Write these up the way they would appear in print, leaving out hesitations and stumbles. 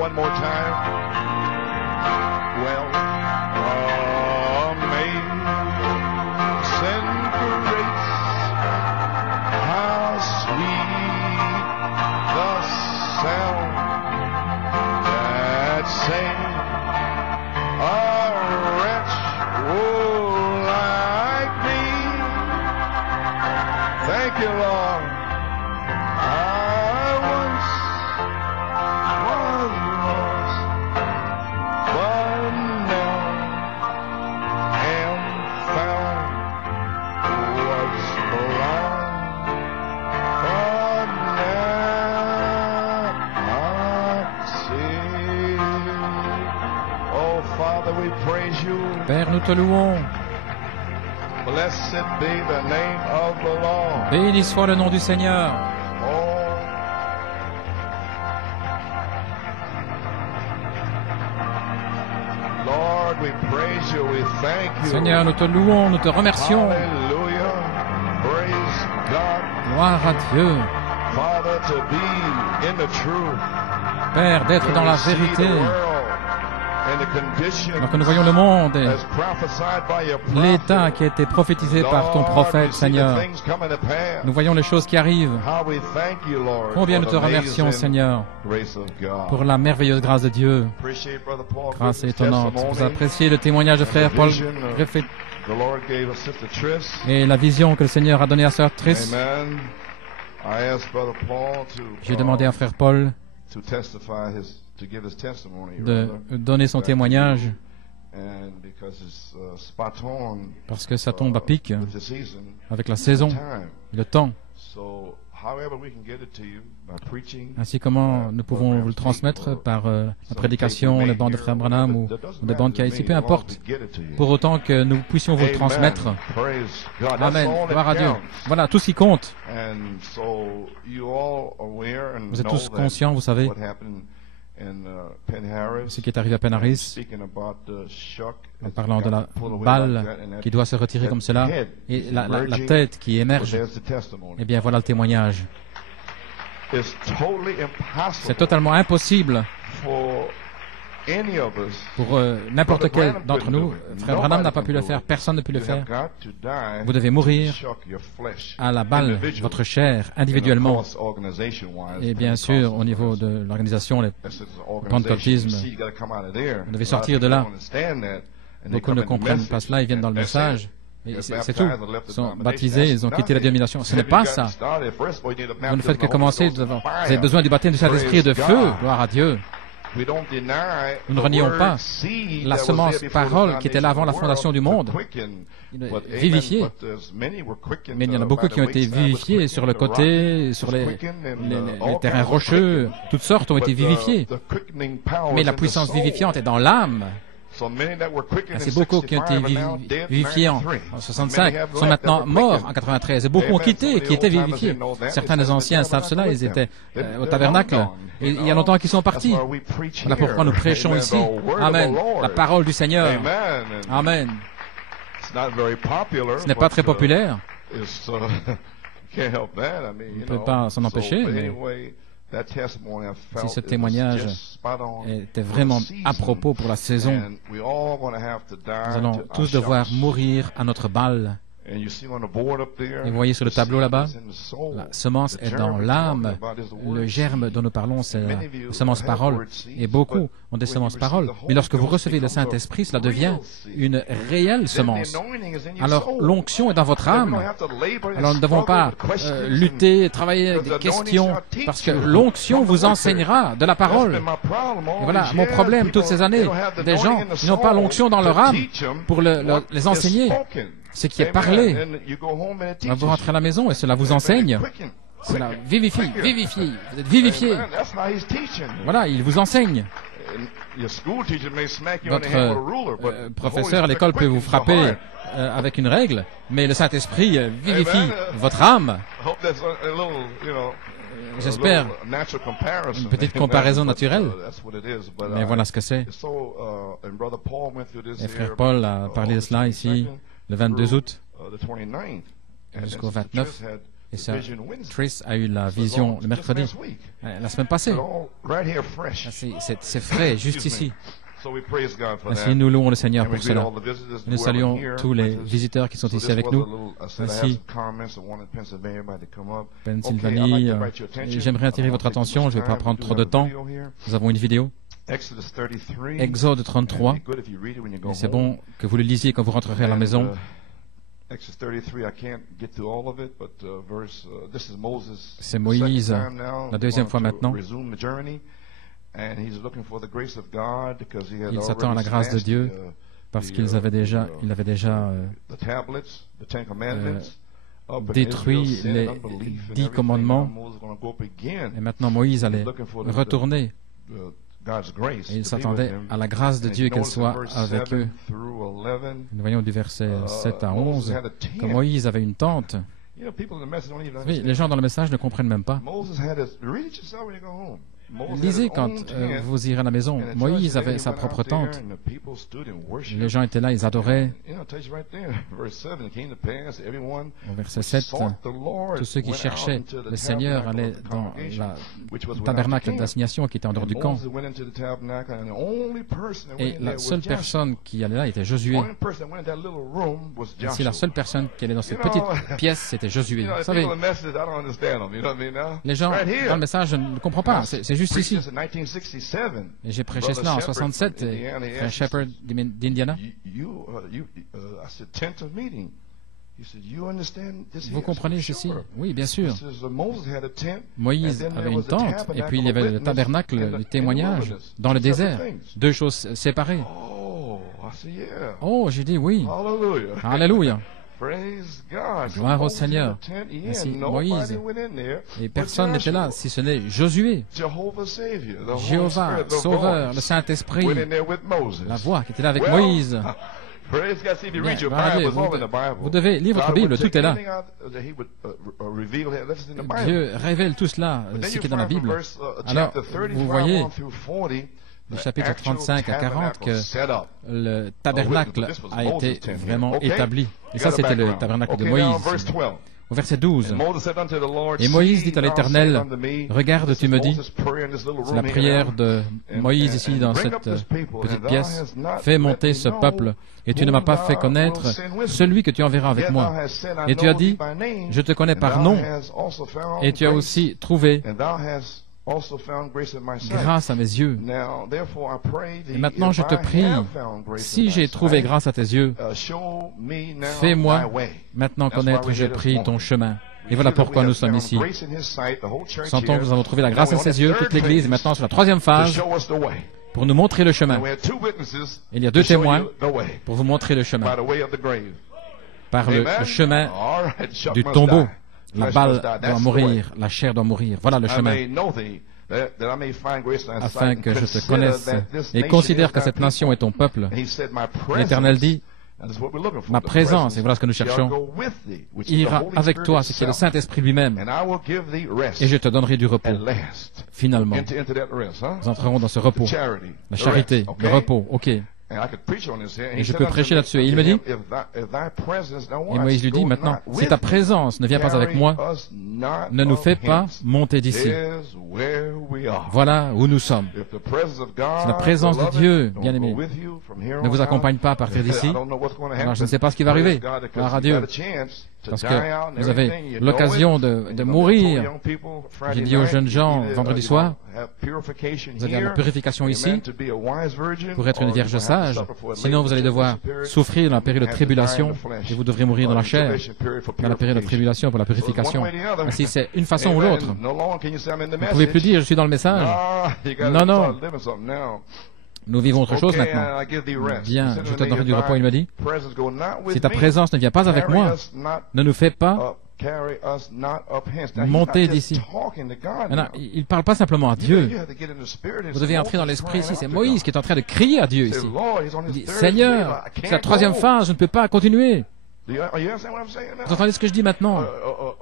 one more time. Well, amazing grace, how sweet the sound that saved a wretch like me. Thank you, Lord. Père, nous te louons. Blessed be the name of the Lord. Béni soit le nom du Seigneur. Lord, we praise you, we thank you. Seigneur, nous te louons, nous te remercions. Hallelujah. Praise God. Gloire à Dieu. Father, to be in the truth. Père, d'être dans la vérité. Alors que nous voyons le monde et l'état qui a été prophétisé par ton prophète, Seigneur. Nous voyons les choses qui arrivent. Combien nous te remercions, Seigneur, pour la merveilleuse grâce de Dieu. Grâce étonnante. Vous appréciez le témoignage de frère Paul et la vision que le Seigneur a donnée à sœur Triss. J'ai demandé à frère Paul de donner son témoignage parce que ça tombe à pic avec la saison et le temps. Ainsi, comment nous pouvons vous le transmettre par la prédication, les bandes de frère Branham ou des bandes qu'il y a ici, peu importe, pour autant que nous puissions vous le transmettre. Amen. Gloire à Dieu. Voilà, tout ce qui compte. Vous êtes tous conscients, vous savez, ce qui est arrivé à Penn Harris, en parlant de la balle qui doit se retirer comme cela, et la tête qui émerge. Eh bien, voilà le témoignage. C'est totalement impossible pour n'importe quel d'entre nous. Frère Branham n'a pas pu le faire, personne ne peut le faire. Vous devez mourir à la balle, votre chair, individuellement. Et bien sûr, au niveau de l'organisation, le pentecôtisme, vous devez sortir de là. Beaucoup ne comprennent pas cela, ils viennent dans le message. C'est tout. Ils sont baptisés, ils ont quitté la dénomination. Ce n'est pas ça. Vous ne faites que commencer. Vous avez besoin du baptême du Saint-Esprit et de feu. Gloire à Dieu. Nous ne renions pas la semence parole qui était là avant la fondation du monde, vivifiée. Mais il y en a beaucoup qui ont été vivifiés sur le côté, sur les terrains rocheux. Toutes sortes ont été vivifiées. Mais la puissance vivifiante est dans l'âme. C'est beaucoup qui ont été vivifiés en 65 sont maintenant morts en 93 et beaucoup ont quitté qui étaient vivifiés. Certains des anciens savent cela, ils étaient au tabernacle et il y a longtemps qu'ils sont partis. Voilà pourquoi nous prêchons ici. Amen. La parole du Seigneur. Amen. Ce n'est pas très populaire. On ne peut pas s'en empêcher, mais si ce témoignage était vraiment à propos pour la saison, nous allons tous devoir mourir à notre balle. Et vous voyez sur le tableau là-bas, la semence est dans l'âme. Le germe dont nous parlons, c'est la semence parole. Et beaucoup ont des semences parole. Mais lorsque vous recevez le Saint-Esprit, cela devient une réelle semence. Alors, l'onction est dans votre âme. Alors, nous ne devons pas lutter, travailler avec des questions, parce que l'onction vous enseignera de la parole. Et voilà, mon problème toutes ces années, des gens qui n'ont pas l'onction dans leur âme pour les enseigner. Ce qui est parlé. Vous rentrez à la maison et cela vous enseigne. Cela vivifie. Vous êtes vivifié. Voilà, il vous enseigne. Votre professeur à l'école peut vous frapper avec une règle, mais le Saint-Esprit vivifie votre âme. J'espère une petite comparaison naturelle, mais voilà ce que c'est. Et frère Paul a parlé de cela ici le 22 août jusqu'au 29. Et ça, Trish a eu la vision le mercredi, la semaine passée. C'est frais, juste ici. Ainsi, nous louons le Seigneur pour cela. Nous saluons tous les visiteurs qui sont ici avec nous. Ainsi, Pennsylvanie. J'aimerais attirer votre attention, je ne vais pas prendre trop de temps. Nous avons une vidéo. Exode 33. C'est bon que vous le lisiez quand vous rentrerez à la maison. C'est Moïse, la deuxième fois maintenant. Il s'attend à la grâce de Dieu parce qu'il avait déjà détruit les 10 commandements. Et maintenant Moïse allait retourner. Et il s'attendait à la grâce de Dieu qu'elle soit avec eux. Nous voyons du verset 7 à 11 que Moïse avait une tente. Oui, les gens dans le message ne comprennent même pas. Lisez quand vous irez à la maison. Moïse avait sa propre tente. Les gens étaient là, ils adoraient. Au verset 7, tous ceux qui cherchaient le Seigneur allaient dans le tabernacle d'assignation qui était en dehors du camp. Et la seule personne qui allait là était Josué. Ainsi, la seule personne qui allait dans cette petite pièce, c'était Josué. Vous savez, les gens dans le message, je ne comprends pas. C'est juste ici. Et j'ai prêché cela en 67, Frère Shepherd d'Indiana. Vous comprenez ceci? Oui, bien sûr. Moïse avait une tente, et puis il y avait le tabernacle du témoignage dans le désert. Deux choses séparées. Oh, j'ai dit oui. Alléluia. Gloire au Seigneur. Ainsi, Moïse. Et personne n'était là, si ce n'est Josué. Jéhovah, Sauveur, le Saint-Esprit. La voix qui était là avec Moïse. Bien, vous devez lire votre Bible, tout est là. Dieu révèle tout cela, ce qui est dans la Bible. Alors, vous voyez du chapitre 35 à 40 que le tabernacle a été vraiment établi. Et ça, c'était le tabernacle de Moïse. Au verset 12, et Moïse dit à l'Éternel, regarde, tu me dis, c'est la prière de Moïse ici dans cette petite pièce, fais monter ce peuple, et tu ne m'as pas fait connaître celui que tu enverras avec moi. Et tu as dit, je te connais par nom, et tu as aussi trouvé grâce à mes yeux. Et maintenant je te prie, si j'ai trouvé grâce à tes yeux, fais-moi maintenant connaître, je prie, ton chemin. Et voilà pourquoi nous sommes ici. Sentons que nous avons trouvé la grâce à ses yeux, toute l'Église, et maintenant sur la troisième phase, pour nous montrer le chemin. Il y a deux témoins pour vous montrer le chemin. Par le chemin du tombeau. La balle doit mourir, la chair doit mourir. Voilà le chemin. Afin que je te connaisse et considère que cette nation est ton peuple. L'Éternel dit, ma présence, et voilà ce que nous cherchons, ira avec toi, ce qui est le Saint-Esprit lui-même, et je te donnerai du repos. Finalement, nous entrerons dans ce repos. La charité, le repos, ok. Et je peux prêcher là-dessus. Et il me dit, et Moïse lui dit, maintenant, si ta présence ne vient pas avec moi, ne nous fais pas monter d'ici. Voilà où nous sommes. Si la présence de Dieu, bien-aimé, ne vous accompagne pas à partir d'ici, alors je ne sais pas ce qui va arriver. Gloire à Dieu. Parce que vous avez l'occasion de mourir. J'ai dit aux jeunes gens vendredi soir, vous avez la purification ici pour être une vierge sage. Sinon, vous allez devoir souffrir dans la période de tribulation et vous devrez mourir dans la chair. Dans la période de tribulation pour la purification. Ainsi, c'est une façon ou l'autre. Vous ne pouvez plus dire, je suis dans le message. Non, non. Nous vivons autre chose maintenant. Bien, je te donnerai du repos, il me dit. Si ta présence ne vient pas avec moi, ne nous fais pas monter d'ici. Maintenant, il ne parle pas simplement à Dieu. Vous devez entrer dans l'esprit ici. C'est Moïse qui est en train de crier à Dieu ici. Il dit, Seigneur, c'est la troisième phase, je ne peux pas continuer. Vous entendez ce que je dis maintenant?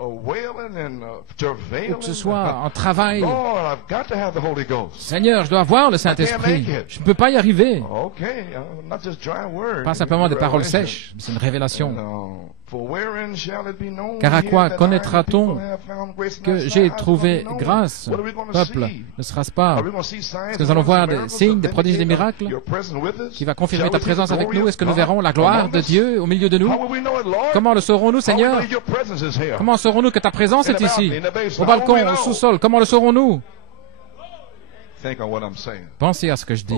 Ou que ce soit en travail. Seigneur, je dois avoir le Saint-Esprit. Je ne peux pas y arriver. Pas simplement des paroles sèches, c'est une révélation. Car à quoi connaîtra-t-on que j'ai trouvé grâce, peuple? Ne sera-ce pas? Est-ce que nous allons voir des signes, des prodiges, des miracles qui va confirmer ta présence avec nous? Est-ce que nous verrons la gloire de Dieu au milieu de nous? Comment le saurons-nous, Seigneur? Comment saurons-nous que ta présence est ici? Au balcon, au sous-sol, comment le saurons-nous? Pensez à ce que je dis.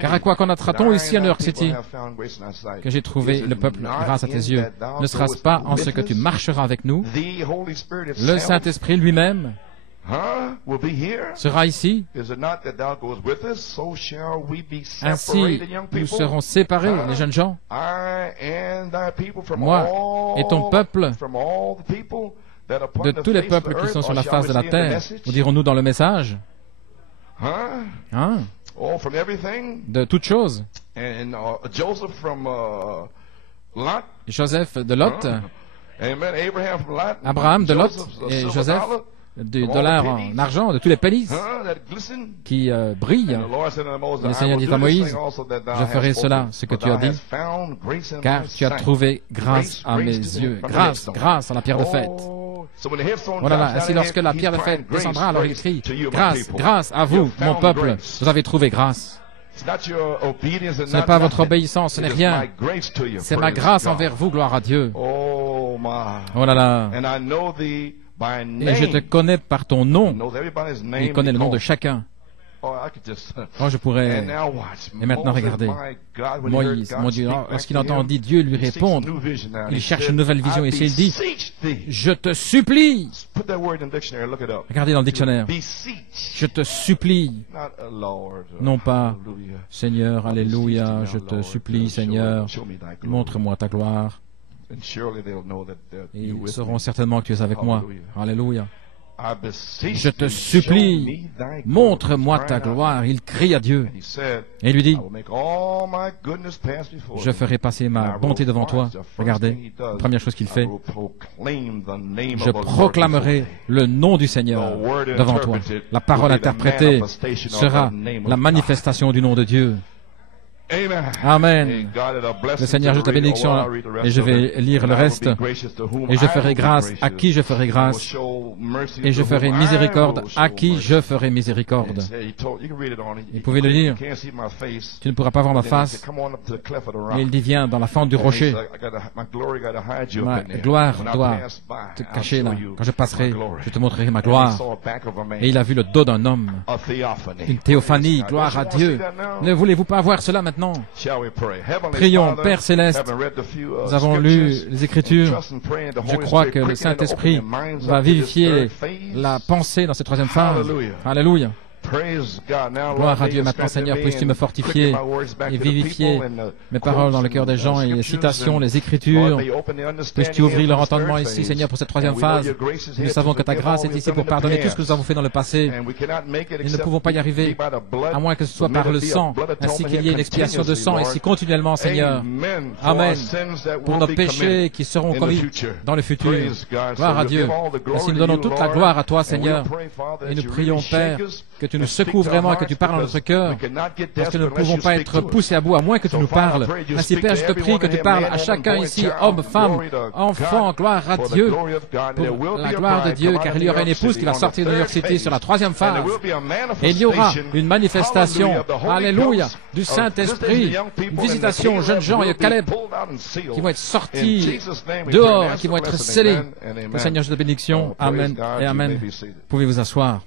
Car à quoi connaîtra-t-on ici à New York City que j'ai trouvé le peuple grâce à tes yeux? Ne sera-ce pas en ce que tu marcheras avec nous? Le Saint-Esprit lui-même sera ici. Ainsi, nous serons séparés, les jeunes gens. Moi et ton peuple, de tous les peuples qui sont sur la face de la terre, nous dirons-nous dans le message, de toutes choses. Joseph de Lot, Abraham de Lot et Joseph du dollar en argent, de tous les pays qui brillent. Et le Seigneur dit à Moïse, je ferai cela, ce que tu as dit, car tu as trouvé grâce à mes yeux. Grâce, grâce à la pierre de fête. Voilà, ainsi lorsque la pierre de fête descendra, alors il crie, grâce, grâce à vous, mon peuple, vous avez trouvé grâce. Ce n'est pas votre obéissance, ce n'est rien. C'est ma grâce envers vous, gloire à Dieu. Oh là là. Et je te connais par ton nom. Il connaît le nom de chacun. Oh, je pourrais... Et maintenant, regardez. Moïse, mon Dieu, lorsqu'il entendit Dieu lui répondre, il cherche une nouvelle vision. Et s'il dit, je te supplie. Regardez dans le dictionnaire. Je te supplie. Non pas, Seigneur, alléluia, je te supplie, Seigneur, montre-moi ta gloire. Et ils sauront certainement que tu es avec moi. Alléluia. Je te supplie, montre-moi ta gloire. Il crie à Dieu et lui dit, je ferai passer ma bonté devant toi. Regardez, première chose qu'il fait, je proclamerai le nom du Seigneur devant toi. La parole interprétée sera la manifestation du nom de Dieu. Amen. Le Seigneur ajoute la bénédiction et je vais lire le reste. Et je ferai grâce à qui je ferai grâce. Et je ferai miséricorde à qui je ferai miséricorde. Vous pouvez le lire. Tu ne pourras pas voir ma face. Et il dit, viens dans la fente du rocher. Ma gloire doit te cacher là. Quand je passerai, je te montrerai ma gloire. Et il a vu le dos d'un homme. Une théophanie, gloire à Dieu. Ne voulez-vous pas voir cela maintenant? Prions, Père Céleste, nous avons lu les Écritures. Je crois que le Saint-Esprit va vivifier la pensée dans cette troisième phase. Alléluia. Gloire à Dieu. Maintenant, Seigneur, puisses-tu me fortifier et vivifier mes paroles dans le cœur des gens et les citations, les Écritures. Puisses-tu ouvrir leur entendement ici, Seigneur, pour cette troisième phase. Nous savons que ta grâce est ici pour pardonner tout ce que nous avons fait dans le passé. Nous ne pouvons pas y arriver, à moins que ce soit par le sang, ainsi qu'il y ait une expiation de sang ici continuellement, Seigneur. Amen. Pour nos péchés qui seront commis dans le futur. Gloire à Dieu. Ainsi, nous donnons toute la gloire à toi, Seigneur. Et nous prions, Père, que tu nous secoues vraiment et que tu parles dans notre cœur, parce que nous ne pouvons pas être poussés à bout à moins que tu nous parles. Ainsi, Père, je te prie que tu parles à chacun ici, homme, femme, enfant, gloire à Dieu, pour la gloire de Dieu, car il y aura une épouse qui va sortir de New York City sur la troisième phase. Et il y aura une manifestation, alléluia, du Saint-Esprit, une visitation aux jeunes gens et aux Caleb qui vont être sortis dehors et qui vont être scellés. Le Seigneur, je te bénédiction. Amen et Amen. Pouvez vous asseoir.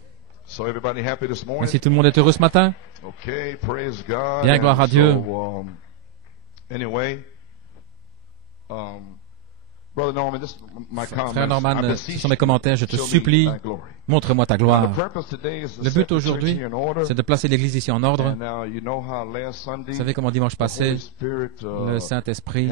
Est-ce que tout le monde est heureux ce matin? Bien, gloire à Dieu. Frère Norman, ce sont mes commentaires. Je te supplie, montre-moi ta gloire. Le but aujourd'hui, c'est de placer l'Église ici en ordre. Vous savez comment dimanche passé, le Saint-Esprit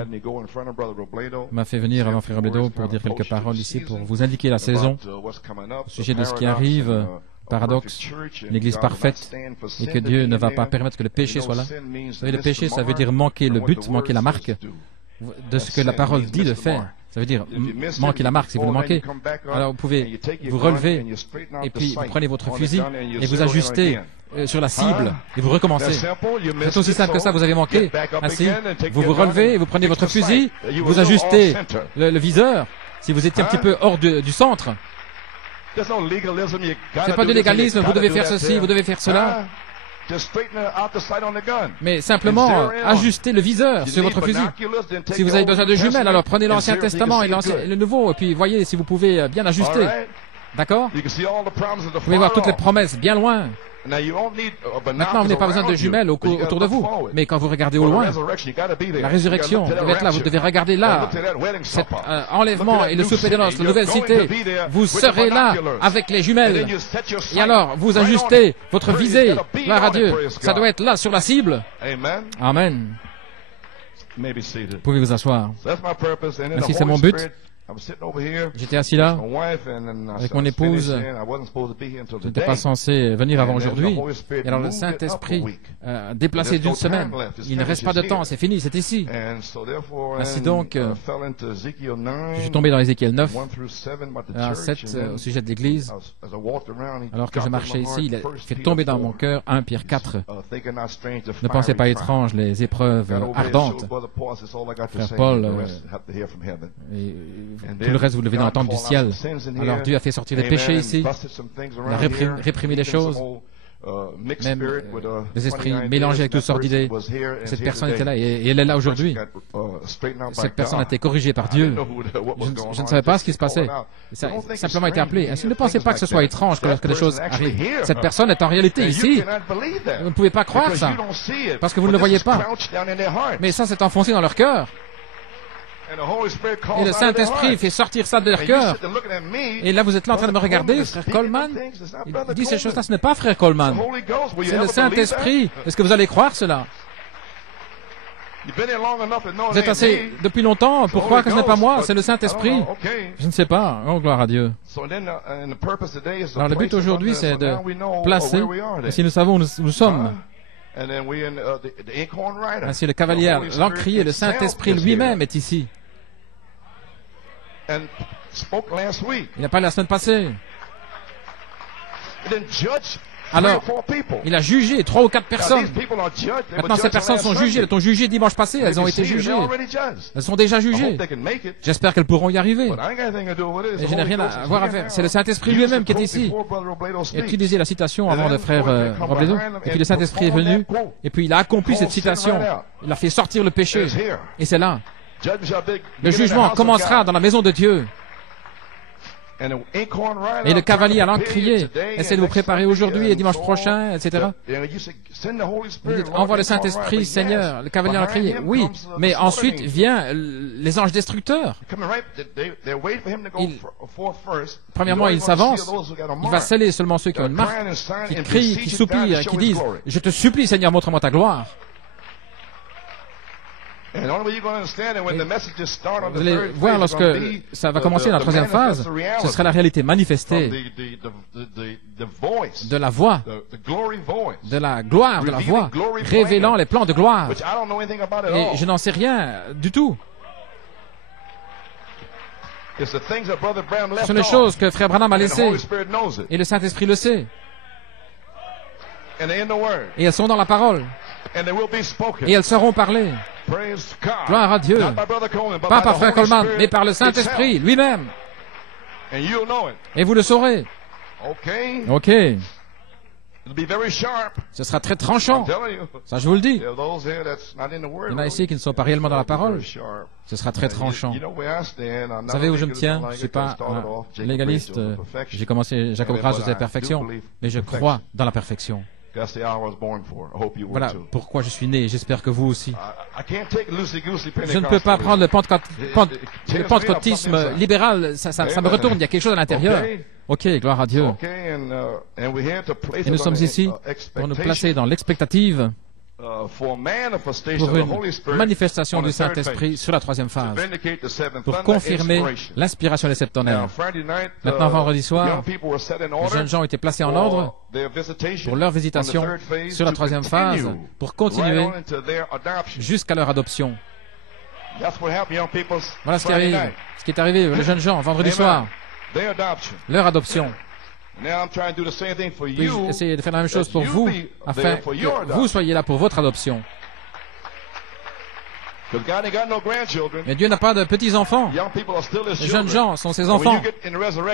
m'a fait venir avant Frère Robledo pour dire quelques paroles ici, pour vous indiquer la saison, au sujet de ce qui arrive. Paradoxe, l'Église parfaite, et que Dieu ne va pas permettre que le péché soit là. Vous savez, le péché, ça veut dire manquer le but, manquer la marque de ce que la parole dit de faire. Ça veut dire manquer la marque si vous le manquez. Alors vous pouvez vous relever et puis vous prenez votre fusil et vous ajustez sur la cible et vous recommencez. C'est aussi simple que ça, vous avez manqué. Ainsi, vous vous relevez et vous prenez votre fusil, vous ajustez le viseur. Si vous étiez un petit peu hors du centre, c'est pas du légalisme, vous devez faire ceci, vous devez faire cela. Mais simplement, ajustez le viseur sur votre fusil. Si vous avez besoin de jumelles, alors prenez l'Ancien Testament et le Nouveau, et puis voyez si vous pouvez bien ajuster. D'accord? Vous pouvez voir toutes les promesses bien loin. Maintenant, vous n'avez pas besoin de jumelles autour de vous. Mais quand vous regardez au loin, la résurrection devait être là. Vous devez regarder là. Cet enlèvement et le souper de noces, la nouvelle cité. Vous serez là avec les jumelles. Et alors, vous ajustez votre visée. Gloire à Dieu. Ça doit être là sur la cible. Amen. Vous pouvez vous asseoir. Ainsi, c'est mon but. J'étais assis là avec mon épouse. Je n'étais pas censé venir avant aujourd'hui. Et alors le Saint-Esprit déplacé d'une semaine. Il ne reste pas de temps, c'est fini, c'est ici. Ainsi donc, je suis tombé dans Ézéchiel 9, à 7 au sujet de l'Église. Alors que je marchais ici, il a fait tomber dans mon cœur 1 Pierre 4. Ne pensez pas étrange les épreuves ardentes. Frère Paul, tout le reste, vous devez entendre du ciel. Alors Dieu a fait sortir des péchés ici. Il a réprimé les choses. Même les esprits mélangés avec toutes sortes d'idées. Cette personne était là et elle est là aujourd'hui. Cette personne a été corrigée par Dieu. Je ne savais pas ce qui se passait. Ça a simplement été appelé. Ainsi, ne pensez pas que ce soit étrange que lorsque des choses arrivent. Cette personne est en réalité ici. Vous ne pouvez pas croire ça parce que vous ne le voyez pas. Mais ça, c'est enfoncé dans leur cœur. Et le Saint-Esprit fait sortir ça de leur cœur. Et là, vous êtes là en train de me regarder, frère Coleman. Il dit ces choses-là, ce n'est pas frère Coleman. C'est le Saint-Esprit. Est-ce que vous allez croire cela? Vous êtes assez depuis longtemps pour croire que ce n'est pas moi, c'est le Saint-Esprit. Je ne sais pas. Oh, gloire à Dieu. Alors, le but aujourd'hui, c'est de placer, si nous savons où nous sommes. Ainsi, le cavalier, l'encrier, le Saint-Esprit lui-même est ici. Il n'a pas la semaine passée. Alors, il a jugé 3 ou 4 personnes. Maintenant, ces personnes sont jugées. Elles ont jugé dimanche passé. Elles ont été jugées. Elles sont déjà jugées. J'espère qu'elles pourront y arriver. Et je n'ai rien à voir à faire. C'est le Saint-Esprit lui-même qui est ici. Et tu disais la citation avant de frère Robledo. Et puis le Saint-Esprit est venu. Et puis il a accompli cette citation. Il a fait sortir le péché. Et c'est là. Le jugement commencera dans la maison de Dieu. Et le cavalier allant crier, essayez de vous préparer aujourd'hui et dimanche prochain, etc. Vous dites, envoie le Saint-Esprit, Seigneur. Le cavalier allant crier. Oui, mais ensuite vient les anges destructeurs. Premièrement, il s'avance. Il va sceller seulement ceux qui ont une marque, qui crient, qui soupirent, qui disent, je te supplie, Seigneur, montre-moi ta gloire. Vous allez voir lorsque ça va commencer dans la troisième phase, ce sera la réalité manifestée de la voix, de la gloire de la voix, révélant les plans de gloire. Et je n'en sais rien du tout. Ce sont les choses que Frère Branham a laissées. Et le Saint-Esprit le sait. Et elles sont dans la parole. Et elles seront parlées. Gloire à Dieu. Pas par Frère Coleman, mais par le Saint-Esprit lui-même. Et vous le saurez. OK. Ce sera très tranchant. Ça, je vous le dis. Il y en a ici qui ne sont pas réellement dans la parole. Ce sera très tranchant. Vous savez où je me tiens? Je ne suis pas un légaliste. J'ai commencé Jacob Grâce de la perfection. Mais je crois dans la perfection. Voilà pourquoi je suis né. J'espère que vous aussi. Je ne peux pas prendre le pentecôtisme libéral. Ça me retourne. Il y a quelque chose à l'intérieur. OK, gloire à Dieu. Et nous sommes ici pour nous placer dans l'expectative pour une manifestation du Saint-Esprit sur la troisième phase, pour confirmer l'inspiration des septonnaires. Maintenant, vendredi soir, les jeunes gens ont été placés en ordre pour leur visitation sur la troisième phase, pour continuer jusqu'à leur adoption. Voilà ce qui arrive. Ce qui est arrivé, les jeunes gens, vendredi soir, leur adoption. Puis j'essaie de faire la même chose pour vous, afin que vous soyez là pour votre adoption. Mais Dieu n'a pas de petits-enfants. Les jeunes gens sont ses enfants.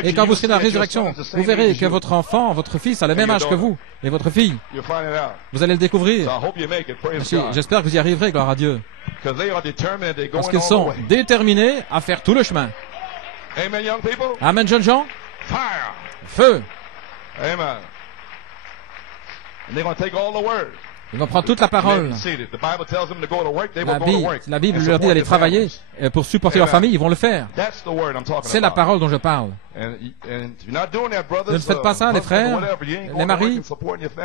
Et quand vous serez dans la résurrection, vous verrez que votre enfant, votre fils a le même âge que vous. Et votre fille. Vous allez le découvrir. J'espère que vous y arriverez, gloire à Dieu. Parce qu'ils sont déterminés à faire tout le chemin. Amen, jeunes gens. Feu. Ils vont prendre toute la parole. La Bible leur dit d'aller travailler pour supporter leur famille. Ils vont le faire. C'est la parole dont je parle. Ne faites pas ça, les frères, les maris.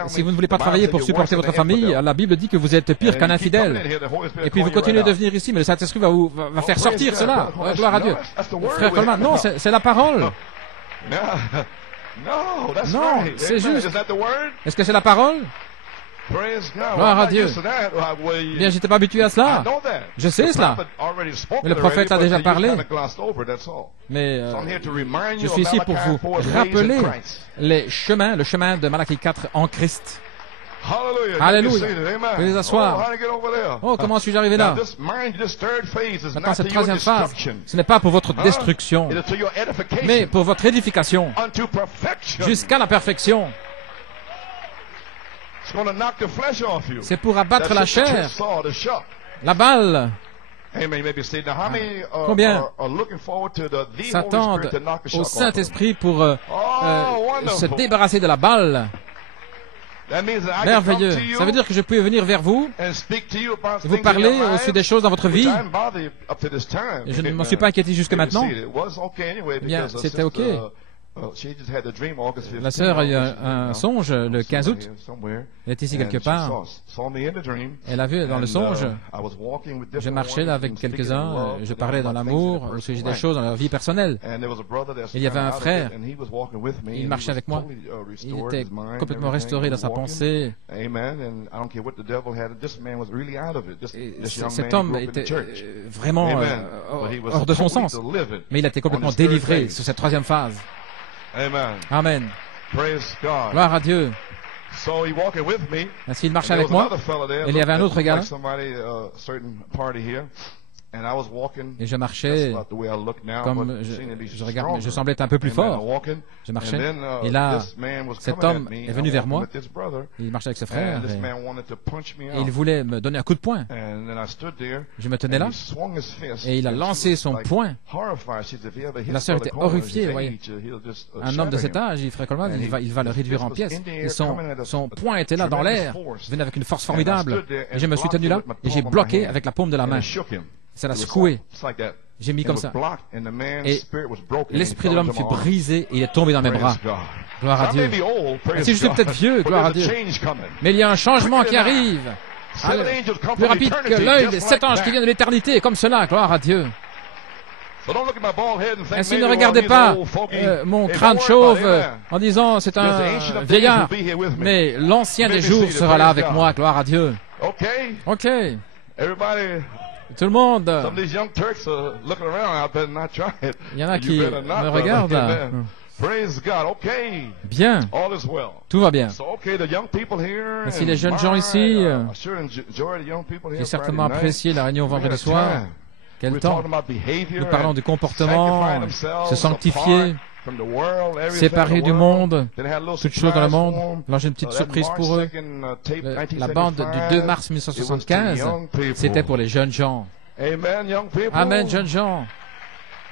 Si vous ne voulez pas travailler pour supporter votre famille, la Bible dit que vous êtes pire qu'un infidèle. Et puis vous continuez de venir ici, mais le Saint-Esprit va faire sortir cela. Gloire à Dieu. Frère Coleman, non, c'est la parole. Non, c'est juste. Est-ce que c'est la parole? Gloire à Dieu. Bien, j'étais pas habitué à cela. Je sais cela. Mais le prophète a déjà parlé. Mais je suis ici pour vous rappeler les chemins, le chemin de Malachie 4 en Christ. Alléluia. Vous pouvez les asseoir. Oh, comment suis-je arrivé là? Maintenant, cette troisième phase, ce n'est pas pour votre destruction, mais pour votre édification, jusqu'à la perfection. C'est pour abattre la chair, la balle. Combien s'attendent au Saint-Esprit pour se débarrasser de la balle? Merveilleux. Ça veut dire que je peux venir vers vous et vous parler au sujet des choses dans votre vie. Et je ne m'en suis pas inquiété jusque maintenant. Bien, c'était OK. La sœur a eu un songe le 15 août. Elle est ici quelque part. Elle a vu dans le songe, je marchais là avec quelques-uns, je parlais dans l'amour, au sujet des choses dans leur vie personnelle. Il y avait un frère, il marchait avec moi. Il était complètement restauré dans sa pensée. Cet homme était vraiment hors de son sens. Mais il a été complètement délivré sur cette troisième phase. Amen. Gloire à Dieu. Ainsi, il marchait avec moi. Et il y avait un autre gars. Et je marchais comme je regarde, je semblais être un peu plus fort. Je marchais. Et là, cet homme est venu vers moi. Il marchait avec ses frères. Et il voulait me donner un coup de poing. Je me tenais là. Et il a lancé son poing. La sœur était horrifiée. Voyez. Un homme de cet âge, Frère Coleman, il va le réduire en pièces. Et son poing était là dans l'air. Il venait avec une force formidable. Et je me suis tenu là. Et j'ai bloqué avec la paume de la main. Ça l'a secoué. J'ai mis comme ça. Et l'esprit de l'homme fut brisé et il est tombé dans mes bras. Gloire à Dieu. Si je suis peut-être vieux, gloire à Dieu. Mais il y a un changement qui arrive. Plus rapide que l'œil des 7 anges qui viennent de l'éternité, comme cela, gloire à Dieu. Ainsi, ne regardez pas mon crâne chauve en disant c'est un vieillard. Mais l'ancien des jours sera là avec moi, gloire à Dieu. OK. Tout le monde. Il y en a qui me regardent. Bien. Tout va bien. Ainsi, les jeunes gens ici, j'ai certainement apprécié la réunion vendredi soir. Quel temps. Nous parlons du comportement, se sanctifier, séparés du monde, toutes choses dans le monde. Alors j'ai une petite surprise pour eux. La bande du 2 mars 1975, c'était pour les jeunes gens. Amen, jeunes gens.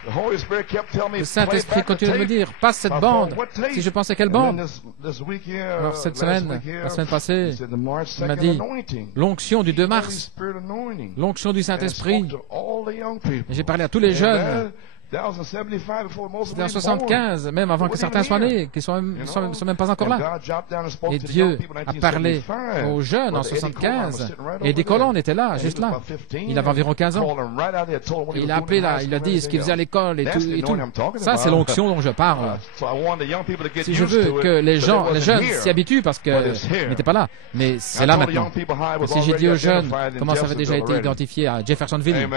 Le Saint-Esprit continue de me dire, passe cette bande. Si je pensais quelle bande? Alors cette semaine, la semaine passée, il m'a dit, l'onction du 2 mars, l'onction du Saint-Esprit. J'ai parlé à tous les jeunes. C'était en 75, même avant que certains soient nés, qui ne sont même pas encore là. Et Dieu a parlé aux jeunes en 75, et des colons étaient là, juste là. Il avait environ 15 ans. Et il a appelé là, il a dit ce qu'il faisait à l'école et tout. Ça, c'est l'onction dont je parle. Si je veux que les jeunes s'y habituent, parce qu'ils n'étaient pas là, mais c'est là maintenant. Et si j'ai dit aux jeunes, comment ça avait déjà été identifié à Jeffersonville,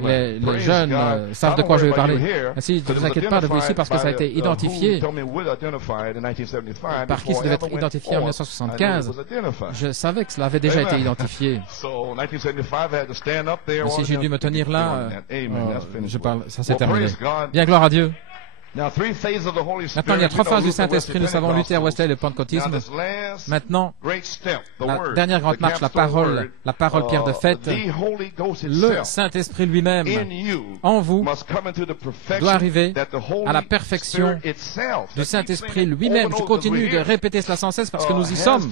les jeunes savent de quoi je vais parler. Ainsi, ne vous inquiétez pas de vous ici parce que ça a été identifié par qui ça devait être identifié en 1975. Je savais que cela avait déjà été identifié. Si j'ai dû me tenir là, je parle, ça s'est terminé. Bien, gloire à Dieu. Maintenant, il y a 3 phases du Saint-Esprit. Nous savons Luther, Wesley et le pentecôtisme. Maintenant, la dernière grande marche, la parole pierre de fête, le Saint-Esprit lui-même en vous doit arriver à la perfection du Saint-Esprit lui-même. Je continue de répéter cela sans cesse parce que nous y sommes.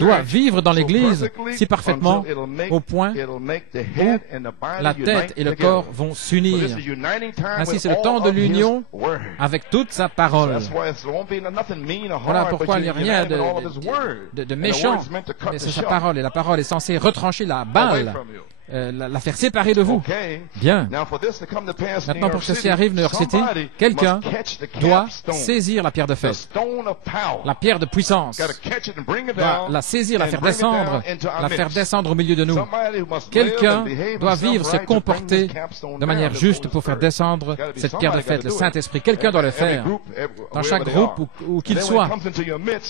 Doit vivre dans l'Église si parfaitement au point où la tête et le corps vont s'unir. Ainsi, c'est le temps de l'union avec toute sa parole. Voilà pourquoi il n'y a rien de méchant, mais c'est sa parole. Et la parole est censée retrancher la balle, la faire séparer de vous. Bien. Maintenant, pour que ceci arrive, New York City, quelqu'un doit saisir la pierre de fête, la pierre de puissance, doit la saisir, la faire descendre au milieu de nous. Quelqu'un doit vivre, se comporter de manière juste pour faire descendre cette pierre de fête, le Saint-Esprit. Quelqu'un doit le faire, dans chaque groupe où qu'il soit.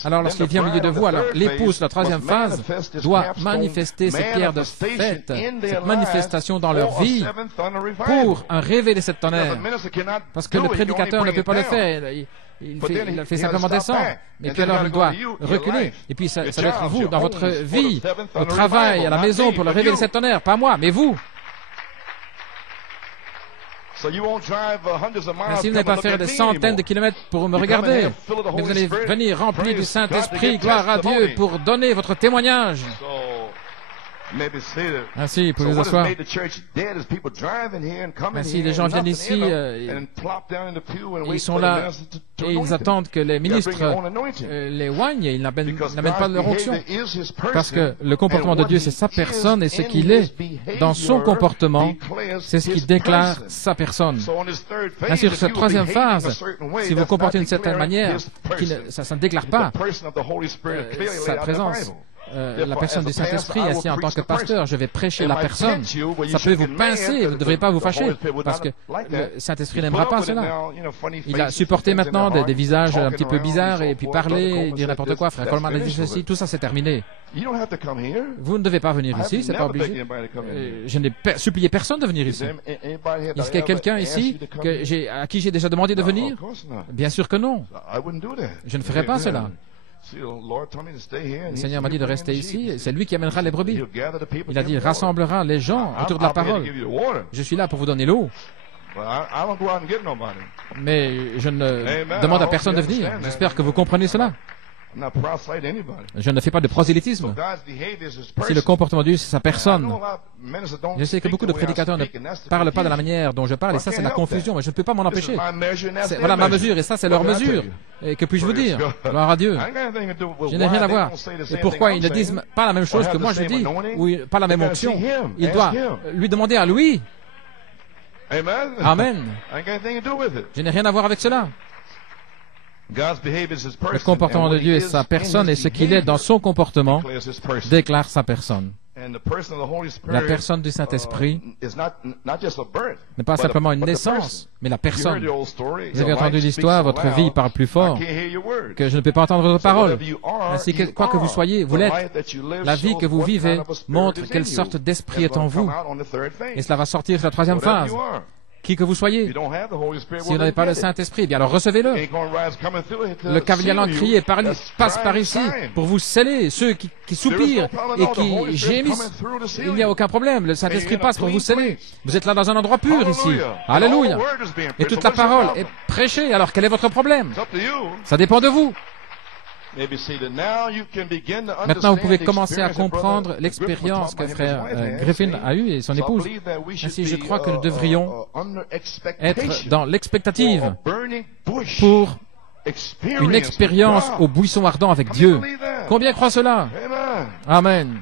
Alors, lorsqu'il vient au milieu de vous, alors l'épouse, la troisième phase, doit manifester cette pierre de fête, cette manifestation dans leur vie pour un réveil de cette tonnerre. Parce que le prédicateur ne peut pas le faire. Il le fait simplement descendre. Mais puis alors il doit reculer. Et puis ça doit être vous, dans votre vie, au travail, à la maison, pour le réveil de cette tonnerre. Pas moi, mais vous. Ainsi, vous n'allez pas faire des centaines de kilomètres pour me regarder, mais vous allez venir rempli du Saint-Esprit, gloire à Dieu, pour donner votre témoignage. Ainsi, pour vous asseoir. Ainsi, les gens viennent ici, ils sont là et ils attendent que les ministres les oignent et ils n'amènent pas de leur onction. Parce que le comportement de Dieu, c'est sa personne et ce qu'il est dans son comportement, c'est ce qui déclare sa personne. Ainsi, sur cette troisième phase, si vous vous comportez d'une certaine manière, ça ne déclare pas sa présence. La personne du Saint-Esprit, assis en tant que pasteur, je vais prêcher la personne. Ça peut vous pincer, vous ne devrez pas vous fâcher, parce que le Saint-Esprit n'aimera pas cela. Il a supporté maintenant des visages un petit peu bizarres, et puis parler, dire n'importe quoi, frère Coleman a dit ceci, tout ça c'est terminé. Vous ne devez pas venir ici, c'est pas obligé. Je n'ai supplié personne de venir ici. Est-ce qu'il y a quelqu'un ici à qui j'ai déjà demandé de venir? Bien sûr que non. Je ne ferai pas cela. Le Seigneur m'a dit de rester ici, c'est lui qui amènera les brebis. Il a dit, il rassemblera les gens autour de la parole. Je suis là pour vous donner l'eau. Mais je ne demande à personne de venir. J'espère que vous comprenez cela. Je ne fais pas de prosélytisme. Si le comportement de Dieu, c'est sa personne. Je sais que beaucoup de prédicateurs ne parlent pas de la manière dont je parle, et ça, c'est la confusion, mais je ne peux pas m'en empêcher. Voilà ma mesure, et ça, c'est leur mesure. Et que puis-je vous dire? Gloire à Dieu. Je n'ai rien à voir. Et pourquoi ils ne disent pas la même chose que moi je dis, ou pas la même onction? Il doit lui demander à lui. Amen. Je n'ai rien à voir avec cela. Le comportement de Dieu est sa personne et ce qu'il est dans son comportement déclare sa personne. La personne du Saint-Esprit n'est pas simplement une naissance, mais la personne. Vous avez entendu l'histoire, votre vie parle plus fort que je ne peux pas entendre votre parole. Ainsi que quoi que vous soyez, vous l'êtes. La vie que vous vivez montre quelle sorte d'esprit est en vous. Et cela va sortir sur la troisième phase. Qui que vous soyez, si vous n'avez pas le Saint-Esprit, eh bien alors recevez-le. Le cavalier allant crier passe par ici pour vous sceller. Ceux qui soupirent et qui gémissent, il n'y a aucun problème. Le Saint-Esprit passe pour vous sceller. Vous êtes là dans un endroit pur ici. Alléluia. Et toute la parole est prêchée. Alors quel est votre problème? Ça dépend de vous. Maintenant, vous pouvez commencer à comprendre l'expérience que frère Griffin a eue et son épouse. Ainsi, je crois que nous devrions être dans l'expectative pour une expérience au buisson ardent avec Dieu. Combien croient cela? Amen.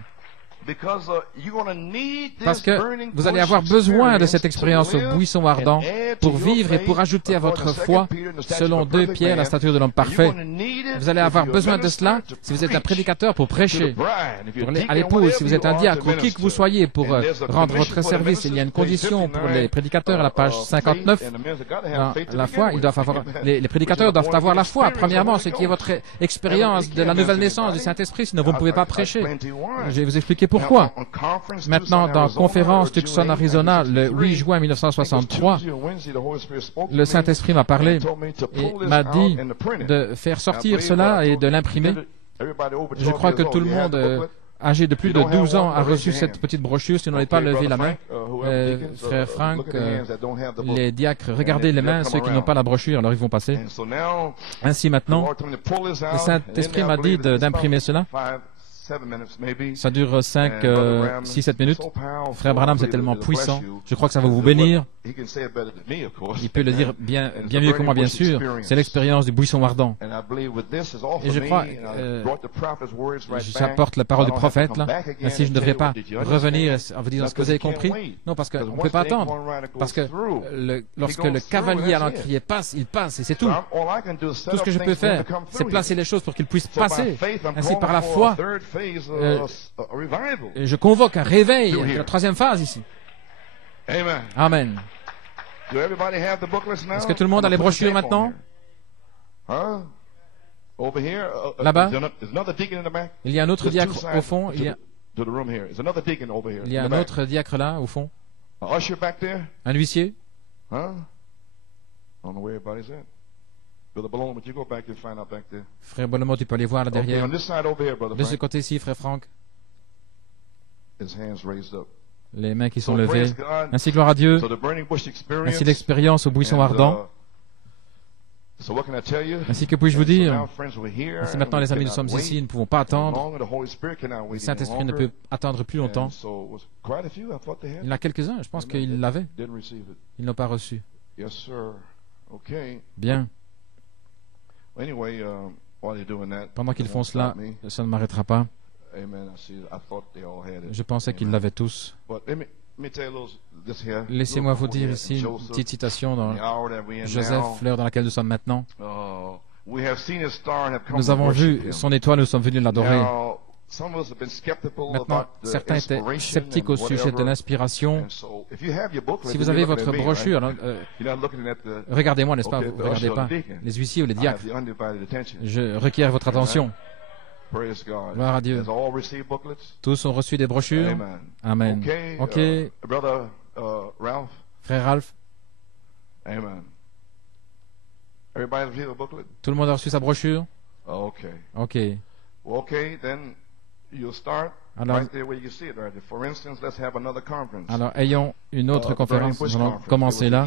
Parce que vous allez avoir besoin de cette expérience au buisson ardent pour vivre et pour ajouter à votre foi, selon 2 Pierre, la stature de l'homme parfait. Vous allez avoir besoin de cela si vous êtes un prédicateur pour prêcher. À l'épouse, si vous êtes un diacre ou qui que vous soyez pour rendre votre service, il y a une condition pour les prédicateurs à la page 59. Dans la foi, ils doivent avoir, les prédicateurs doivent avoir la foi, premièrement, ce qui est votre expérience de la nouvelle naissance du Saint-Esprit, sinon vous ne pouvez pas prêcher. Je vais vous expliquer pourquoi. Maintenant, dans conférence Tucson, Arizona, le 8 juin 1963, le Saint-Esprit m'a parlé et m'a dit de faire sortir cela et de l'imprimer. Je crois que tout le monde âgé de plus de 12 ans a reçu cette petite brochure. Si vous n'avez pas levé la main, frère Frank, les diacres, regardez les mains, ceux qui n'ont pas la brochure, alors ils vont passer. Ainsi maintenant, le Saint-Esprit m'a dit d'imprimer cela. Ça dure 5, 6, 7 minutes. Frère Branham, c'est tellement puissant. Je crois que ça va vous bénir. Il peut le dire bien mieux que moi, bien sûr. C'est l'expérience du buisson ardent. Et je crois, j'apporte la parole du prophète, là. Ainsi, je ne devrais pas revenir en vous disant ce que vous avez compris. Non, parce qu'on ne peut pas attendre. Parce que lorsque le cavalier à l'encrier passe, il passe, et c'est tout. Tout ce que je peux faire, c'est placer les choses pour qu'il puisse passer. Ainsi, par la foi, je convoque un réveil de la 3e phase ici. Amen. Est-ce que tout le monde a les brochures maintenant? Là-bas, il y a un autre diacre au fond. Il y a un autre diacre là, au fond. Un huissier. Frère Bolomont, tu peux aller voir là derrière. De ce côté-ci, frère Frank. Les mains qui sont levées. Ainsi, gloire à Dieu. Ainsi, l'expérience au buisson ardent. Ainsi, que puis-je vous dire? Ainsi, maintenant, les amis, nous sommes ici, nous ne pouvons pas attendre. Le Saint-Esprit ne peut attendre plus longtemps. Il y en a quelques-uns, je pense qu'ils l'avaient. Ils n'ont pas reçu. Bien. Pendant qu'ils font cela, ça ne m'arrêtera pas. Je pensais qu'ils l'avaient tous. Laissez-moi vous dire ici une petite citation dans Joseph, l'heure dans laquelle nous sommes maintenant. Nous avons vu son étoile, nous sommes venus l'adorer. Maintenant, certains étaient sceptiques au sujet de l'inspiration. Si vous avez votre brochure, regardez-moi, n'est-ce pas? Vous ne regardez pas les huissiers ou les diacres. Je requiers votre attention. Gloire à Dieu. Tous ont reçu des brochures? Amen. Ok. Frère Ralph? Tout le monde a reçu sa brochure? Ok. Alors, ayons une autre conférence. Nous allons commencer là.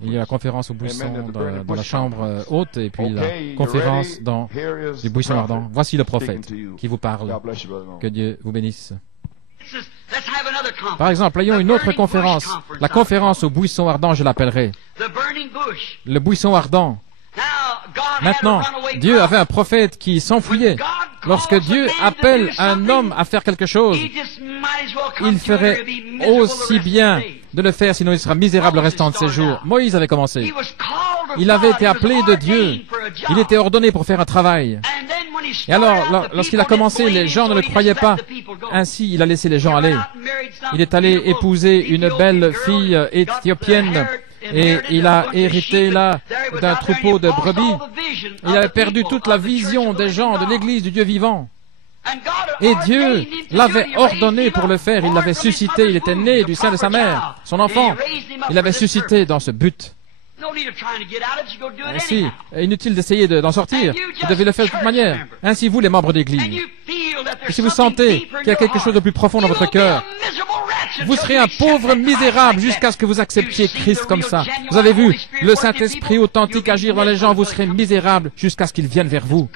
Il y a la conférence au buisson dans la chambre haute et puis la conférence dans du buisson ardent. Voici le prophète qui vous parle. Que Dieu vous bénisse. Par exemple, ayons une autre conférence. La conférence au buisson ardent, je l'appellerai le buisson ardent. Maintenant, Dieu avait un prophète qui s'enfuyait. Lorsque Dieu appelle un homme à faire quelque chose, il ferait aussi bien de le faire, sinon il sera misérable le restant de ses jours. Moïse avait commencé. Il avait été appelé de Dieu. Il était ordonné pour faire un travail. Et alors, lorsqu'il a commencé, les gens ne le croyaient pas. Ainsi, il a laissé les gens aller. Il est allé épouser une belle fille éthiopienne. Et il a hérité là d'un troupeau de brebis. Il avait perdu toute la vision des gens de l'Église du Dieu vivant. Et Dieu l'avait ordonné pour le faire. Il l'avait suscité. Il était né du sein de sa mère, son enfant. Il l'avait suscité dans ce but. Ainsi, inutile d'essayer d'en sortir. Vous devez le faire de toute manière. Ainsi, vous, les membres d'Église. Et si vous sentez qu'il y a quelque chose de plus profond dans votre cœur, vous serez un pauvre misérable jusqu'à ce que vous acceptiez Christ comme ça. Vous avez vu le Saint-Esprit authentique agir dans les gens, vous serez misérable jusqu'à ce qu'il vienne vers vous.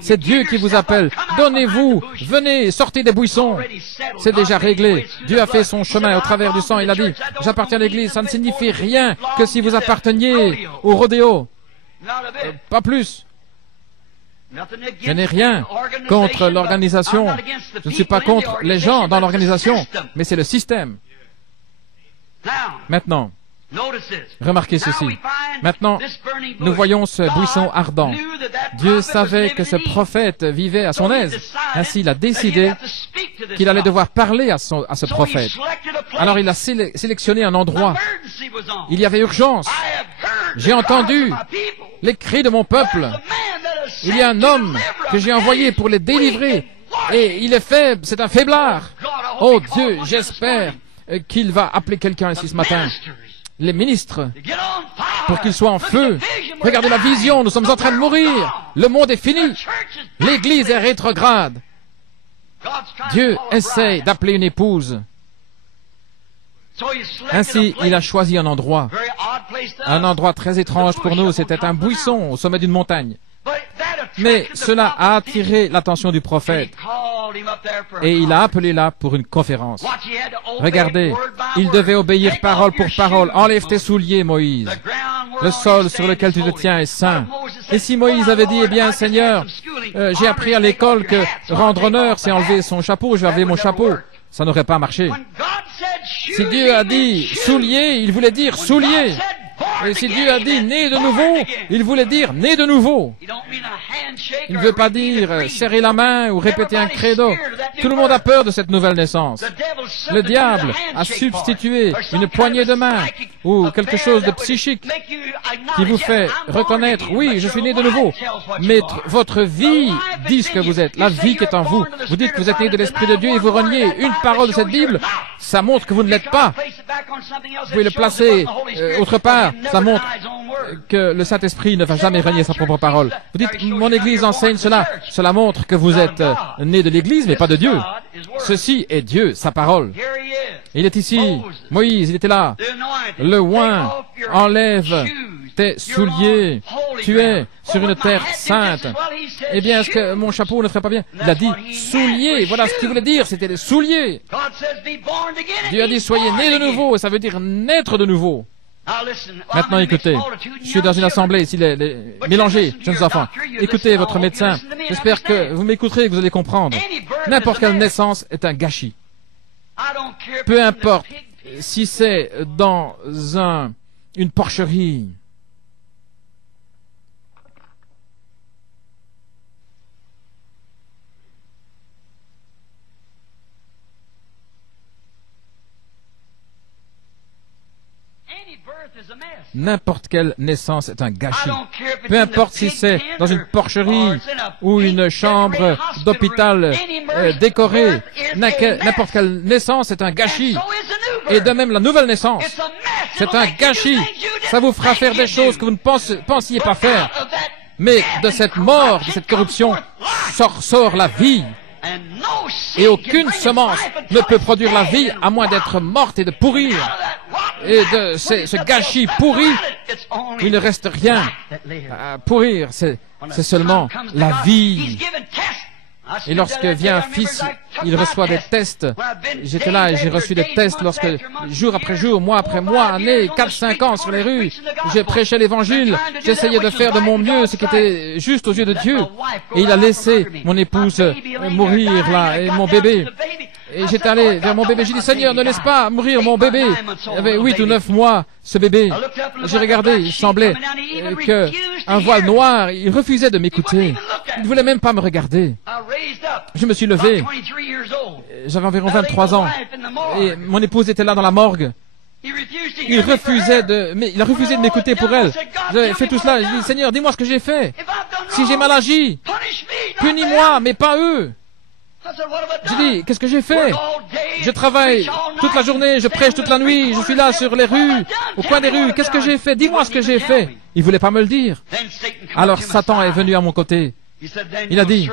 C'est Dieu qui vous appelle. Donnez-vous, venez, sortez des buissons. C'est déjà réglé. Dieu a fait son chemin au travers du sang. Il a dit, j'appartiens à l'Église. Ça ne signifie rien que si vous apparteniez au rodéo. Pas plus. Je n'ai rien contre l'organisation. Je ne suis pas contre les gens dans l'organisation, mais c'est le système. Maintenant, remarquez ceci. Maintenant, nous voyons ce buisson ardent. Dieu savait que ce prophète vivait à son aise. Ainsi, il a décidé qu'il allait devoir parler à ce prophète. Alors, il a sélectionné un endroit. Il y avait urgence. J'ai entendu les cris de mon peuple. Il y a un homme que j'ai envoyé pour les délivrer. Et il est faible, c'est un faiblard. Oh Dieu, j'espère qu'il va appeler quelqu'un ici ce matin. Les ministres, pour qu'ils soient en feu. Regardez la vision, nous sommes en train de mourir. Le monde est fini. L'Église est rétrograde. Dieu essaye d'appeler une épouse. Ainsi, il a choisi un endroit très étrange pour nous. C'était un buisson au sommet d'une montagne. Mais cela a attiré l'attention du prophète. Et il a appelé là pour une conférence. Regardez, il devait obéir parole pour parole. Enlève tes souliers, Moïse. Le sol sur lequel tu te tiens est saint. Et si Moïse avait dit, eh bien, Seigneur, j'ai appris à l'école que rendre honneur, c'est enlever son chapeau, je vais enlever mon chapeau. Ça n'aurait pas marché. Si Dieu a dit souliers, il voulait dire souliers. Et si Dieu a dit né de nouveau, il voulait dire né de nouveau. Il ne veut pas dire serrer la main ou répéter un credo. Tout le monde a peur de cette nouvelle naissance. Le diable a substitué une poignée de main ou quelque chose de psychique qui vous fait reconnaître, oui, je suis né de nouveau. Mais votre vie dit ce que vous êtes, la vie qui est en vous. Vous dites que vous êtes né de l'Esprit de Dieu et vous reniez une parole de cette Bible. Ça montre que vous ne l'êtes pas. Vous pouvez le placer autre part. Ça montre que le Saint-Esprit ne va jamais renier sa propre parole. Vous dites, mon Église enseigne cela. Cela montre que vous êtes né de l'Église, mais pas de Dieu. Ceci est Dieu, sa parole. Il est ici. Moïse, il était là. Le oint, enlève tes souliers. Tu es sur une terre sainte. Eh bien, est-ce que mon chapeau ne ferait pas bien? Il a dit souliers. Voilà ce qu'il voulait dire. C'était les souliers. Dieu a dit, soyez nés de nouveau. Et ça veut dire naître de nouveau. Maintenant, écoutez, je suis dans une assemblée ici, mélangés, jeunes enfants. Écoutez votre médecin. J'espère que vous m'écouterez et que vous allez comprendre. N'importe quelle naissance est un gâchis. Peu importe si c'est dans une porcherie. N'importe quelle naissance est un gâchis. Peu importe si c'est dans une porcherie ou une chambre d'hôpital décorée, n'importe quelle naissance est un gâchis. Et de même la nouvelle naissance, c'est un gâchis. Ça vous fera faire des choses que vous ne pensiez pas faire. Mais de cette mort, de cette corruption, sort la vie. Et aucune semence ne peut produire la vie à moins d'être morte et de pourrir. Et de ce gâchis pourri, il ne reste rien à pourrir. C'est seulement la vie. Et lorsque vient un fils, il reçoit des tests. J'étais là et j'ai reçu des tests lorsque, jour après jour, mois après mois, années, 4-5 ans sur les rues, j'ai prêché l'évangile, j'essayais de faire de mon mieux ce qui était juste aux yeux de Dieu. Et il a laissé mon épouse mourir là, et mon bébé. Et j'étais allé vers mon bébé, j'ai dit, Seigneur, ne laisse pas mourir mon bébé. Il avait 8 ou 9 mois, ce bébé. J'ai regardé, il semblait qu'un voile noir, il refusait de m'écouter. Il ne voulait même pas me regarder. Je me suis levé. J'avais environ 23 ans. Et mon épouse était là dans la morgue. Il a refusé de m'écouter pour elle. J'avais fait tout cela. J'ai dit, Seigneur, dis-moi ce que j'ai fait. Si j'ai mal agi, punis-moi, mais pas eux. J'ai dit, qu'est-ce que j'ai fait? Je travaille toute la journée, je prêche toute la nuit, je suis là sur les rues, au coin des rues. Qu'est-ce que j'ai fait? Dis-moi ce que j'ai fait. Il voulait pas me le dire. Alors Satan est venu à mon côté. Il a dit,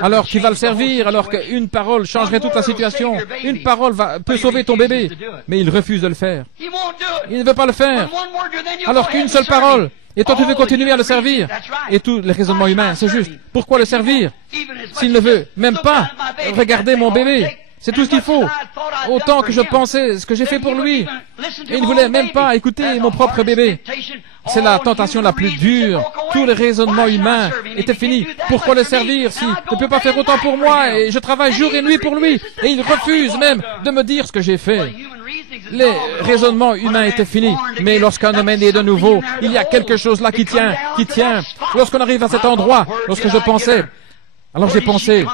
alors tu vas le servir, alors qu'une parole changerait toute la situation. Une parole peut sauver ton bébé. Mais il refuse de le faire. Il ne veut pas le faire. Alors qu'une seule parole. Et toi, tu veux continuer à le servir. Et tous les raisonnements humains, c'est juste. Pourquoi le servir s'il ne veut même pas regarder mon bébé? C'est tout ce qu'il faut. Autant que je pensais ce que j'ai fait pour lui. Et il ne voulait même pas écouter mon propre bébé. C'est la tentation la plus dure. Tous les raisonnements humains étaient finis. Pourquoi le servir s'il ne peut pas faire autant pour moi et je travaille jour et nuit pour lui? Et il refuse même de me dire ce que j'ai fait. Les raisonnements humains étaient finis. Mais lorsqu'un homme est né de nouveau, il y a quelque chose là qui tient. Lorsqu'on arrive à cet endroit, lorsque je pensais, alors j'ai pensé,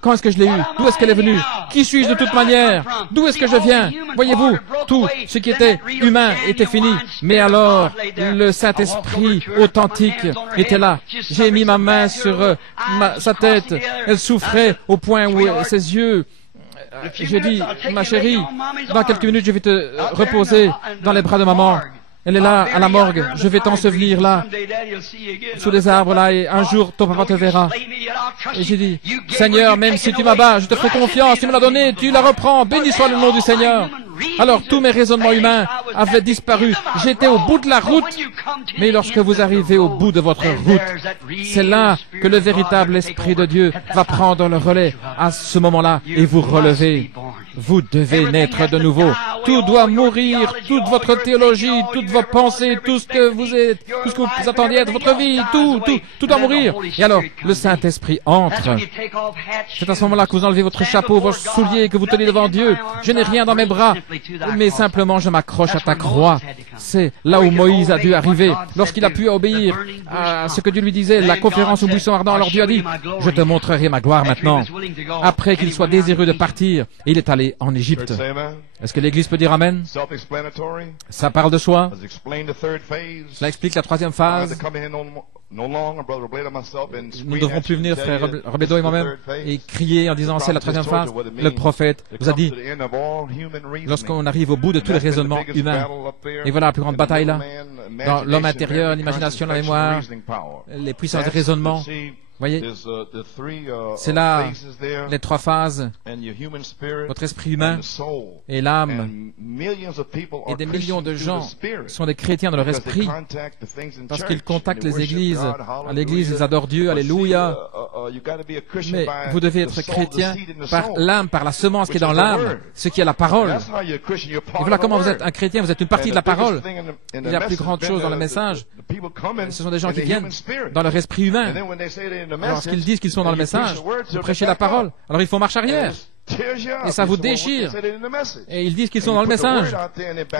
quand est-ce que je l'ai eu? D'où est-ce qu'elle est venue? Qui suis-je de toute manière? D'où est-ce que je viens? Voyez-vous, tout ce qui était humain était fini. Mais alors, le Saint-Esprit authentique était là. J'ai mis ma main sur sa tête. Elle souffrait au point où ses yeux... J'ai dit, ma chérie, dans quelques minutes, je vais te reposer dans les bras de maman. Elle est là, à la morgue. Je vais t'ensevelir là, sous les arbres là, et un jour, ton papa te verra. Et j'ai dit, Seigneur, même si tu m'abats, je te ferai confiance. Tu me l'as donné, tu la reprends. Béni soit le nom du Seigneur. Alors, tous mes raisonnements humains avaient disparu. J'étais au bout de la route. Mais lorsque vous arrivez au bout de votre route, c'est là que le véritable Esprit de Dieu va prendre le relais à ce moment-là et vous relever. Vous devez naître de nouveau. Tout doit mourir, toute votre théologie, toutes vos pensées, tout ce que vous êtes, tout ce que vous attendiez de votre vie, tout doit mourir. Et alors, le Saint-Esprit entre. C'est à ce moment-là que vous enlevez votre chapeau, vos souliers, que vous tenez devant Dieu. Je n'ai rien dans mes bras, mais simplement je m'accroche à ta croix. C'est là où Moïse a dû arriver. Lorsqu'il a pu obéir à ce que Dieu lui disait, la conférence au buisson ardent, alors Dieu a dit, je te montrerai ma gloire maintenant. Après qu'il soit désireux de partir, il est allé en Égypte. Est-ce que l'Église peut dire Amen? Ça parle de soi. Cela explique la troisième phase. Nous ne devrons plus venir, frère Robledo et moi-même, et crier en disant c'est la troisième phase. Le prophète vous a dit, lorsqu'on arrive au bout de tous les raisonnements humains, et voilà la plus grande bataille là, dans l'homme intérieur, l'imagination, la mémoire, les puissances de raisonnement. Voyez, c'est là les trois phases, votre esprit humain et l'âme. Et des millions de gens sont des chrétiens dans leur esprit parce qu'ils contactent les églises. À l'église, ils adorent Dieu, alléluia. Mais vous devez être chrétien par l'âme, par la semence qui est dans l'âme, ce qui est la parole. Et voilà comment vous êtes un chrétien, vous êtes une partie de la parole. Il y a la plus grande chose dans le message. Ce sont des gens qui viennent dans leur esprit humain. Alors, lorsqu'ils disent qu'ils sont dans le message, vous prêchez la parole. Alors, ils font marche arrière. Et ça vous déchire. Et ils disent qu'ils sont dans le message.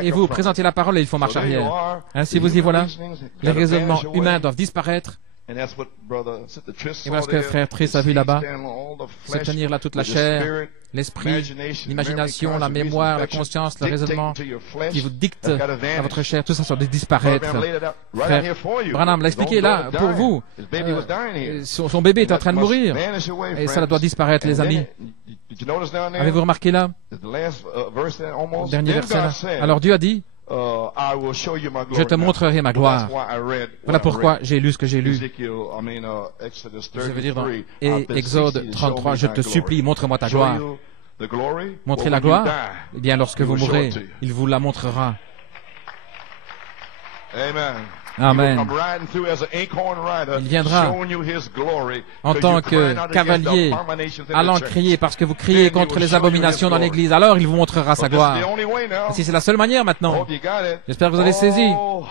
Et vous présentez la parole et ils font marche arrière. Ainsi, vous y voilà. Les raisonnements humains doivent disparaître. Et voilà ce que frère Triss a vu là-bas. Se tenir là toute la chair, l'esprit, l'imagination, la mémoire, la conscience, le raisonnement qui vous dicte à votre chair, tout ça doit disparaître. Frère Branham l'a expliqué là, pour vous. Son bébé est en train de mourir. Et ça doit disparaître, les amis. Avez-vous remarqué là? Dernier verset là. Alors Dieu a dit, je te montrerai ma gloire. Voilà pourquoi j'ai lu ce que j'ai lu. Je veux dire dans Exode 33, je te supplie, montre-moi ta gloire. Montrer la gloire? Eh bien, lorsque vous mourrez, il vous la montrera. Amen. Il viendra en tant que cavalier, allant crier parce que vous criez contre les abominations dans l'Église. Alors il vous montrera sa gloire. Et si c'est la seule manière maintenant, j'espère que vous avez saisi. Oh,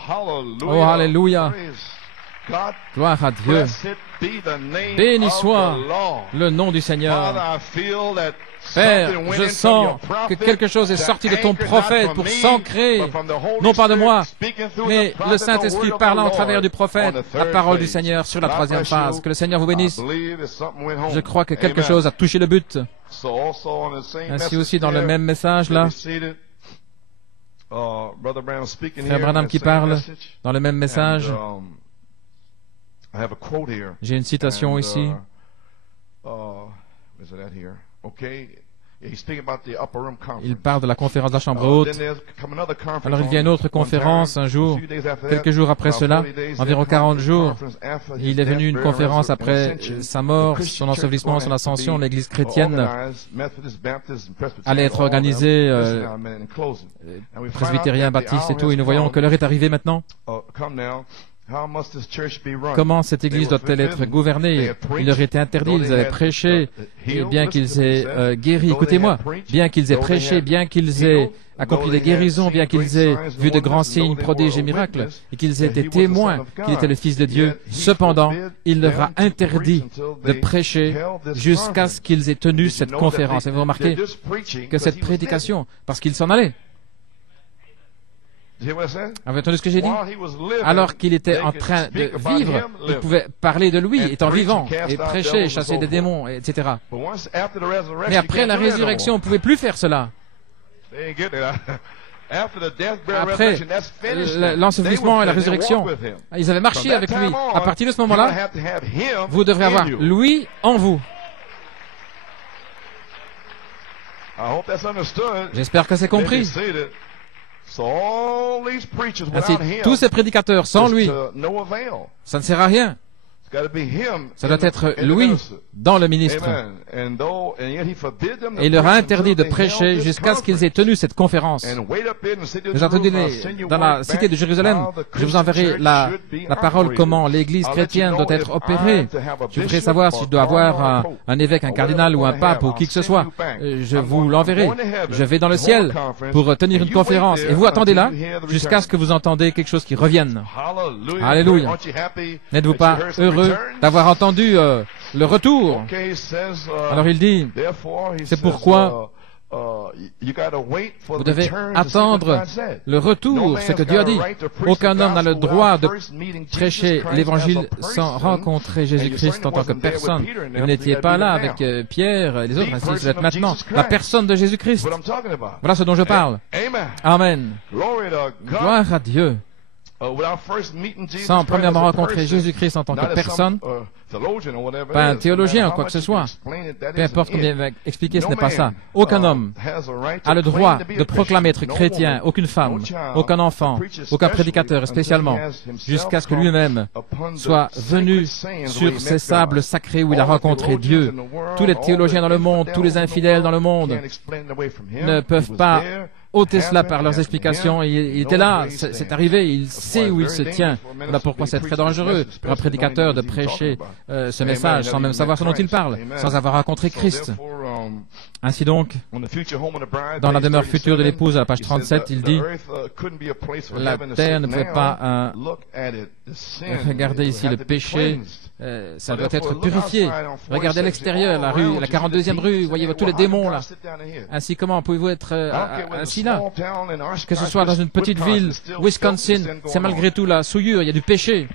alléluia. Gloire à Dieu. Béni soit le nom du Seigneur. Père, je sens que quelque chose est sorti de ton prophète pour s'ancrer, non pas de moi, mais le Saint-Esprit parlant au travers du prophète, la parole du Seigneur sur la troisième phase. Que le Seigneur vous bénisse. Je crois que quelque chose a touché le but. Ainsi aussi dans le même message là, Frère Branham qui parle dans le même message. J'ai une citation ici. Il parle de la conférence de la chambre haute. Alors il y a une autre conférence un jour, quelques jours après cela, environ 40 jours. Il est venu une conférence après sa mort, son ensevelissement, son ascension. L'église chrétienne allait être organisée, presbytérien, baptiste et tout. Et nous voyons que l'heure est arrivée maintenant. Comment cette église doit-elle être gouvernée? Il leur était interdit, ils avaient prêché, et bien qu'ils aient guéri, écoutez-moi, bien qu'ils aient prêché, bien qu'ils aient accompli des guérisons, bien qu'ils aient vu de grands signes, prodiges et miracles, et qu'ils aient été témoins qu'il était le Fils de Dieu, cependant, il leur a interdit de prêcher jusqu'à ce qu'ils aient tenu cette conférence. Et vous remarquez que cette prédication, parce qu'ils s'en allaient. Avez-vous entendu ce que j'ai dit? Alors qu'il était en train de vivre, il pouvait parler de lui étant vivant, et prêcher, chasser des démons, etc. Mais après la résurrection, on ne pouvait plus faire cela. Après l'ensevelissement et la résurrection, ils avaient marché avec lui. À partir de ce moment-là, vous devrez avoir lui en vous. J'espère que c'est compris. Ainsi, tous ces prédicateurs, sans lui, ça ne sert à rien. Ça doit être lui dans le ministre. Et il leur a interdit de prêcher jusqu'à ce qu'ils aient tenu cette conférence. Vous entendez, dans la cité de Jérusalem, je vous enverrai la parole comment l'Église chrétienne doit être opérée. Je voudrais savoir si je dois avoir un évêque, un cardinal ou un pape ou qui que ce soit. Je vous l'enverrai. Je vais dans le ciel pour tenir une conférence. Et vous attendez là jusqu'à ce que vous entendez quelque chose qui revienne. Alléluia. N'êtes-vous pas heureux d'avoir entendu le retour? Alors il dit, c'est pourquoi vous devez attendre le retour, ce que Dieu a dit. Aucun homme n'a le droit de prêcher l'Évangile sans rencontrer Jésus-Christ en tant que personne. Vous n'étiez pas là avec Pierre et les autres, ainsi vous êtes maintenant la personne de Jésus-Christ. Voilà ce dont je parle. Amen. Gloire à Dieu. Sans premièrement rencontrer Jésus-Christ en tant que personne, pas un théologien ou quoi que ce soit. Peu importe combien il va expliquer, ce n'est pas ça. Aucun homme a le droit de proclamer être chrétien, aucune femme, aucun enfant, aucun prédicateur spécialement, jusqu'à ce que lui-même soit venu sur ces sables sacrés où il a rencontré Dieu. Tous les théologiens dans le monde, tous les infidèles dans le monde ne peuvent pas ôter cela par leurs explications. Il était là, c'est arrivé, il sait où il se tient. Voilà pourquoi c'est très dangereux pour un prédicateur de prêcher ce message sans même savoir ce dont il parle, sans avoir rencontré Christ. Ainsi donc, dans la demeure future de l'épouse, à la page 37, il dit, la terre ne pouvait pas regardez ici le péché, ça doit être purifié. Regardez à l'extérieur, la rue, la 42e rue, voyez tous les démons là. Ainsi, comment pouvez-vous être ainsi là? Que ce soit dans une petite ville, Wisconsin, c'est malgré tout la souillure, il y a du péché.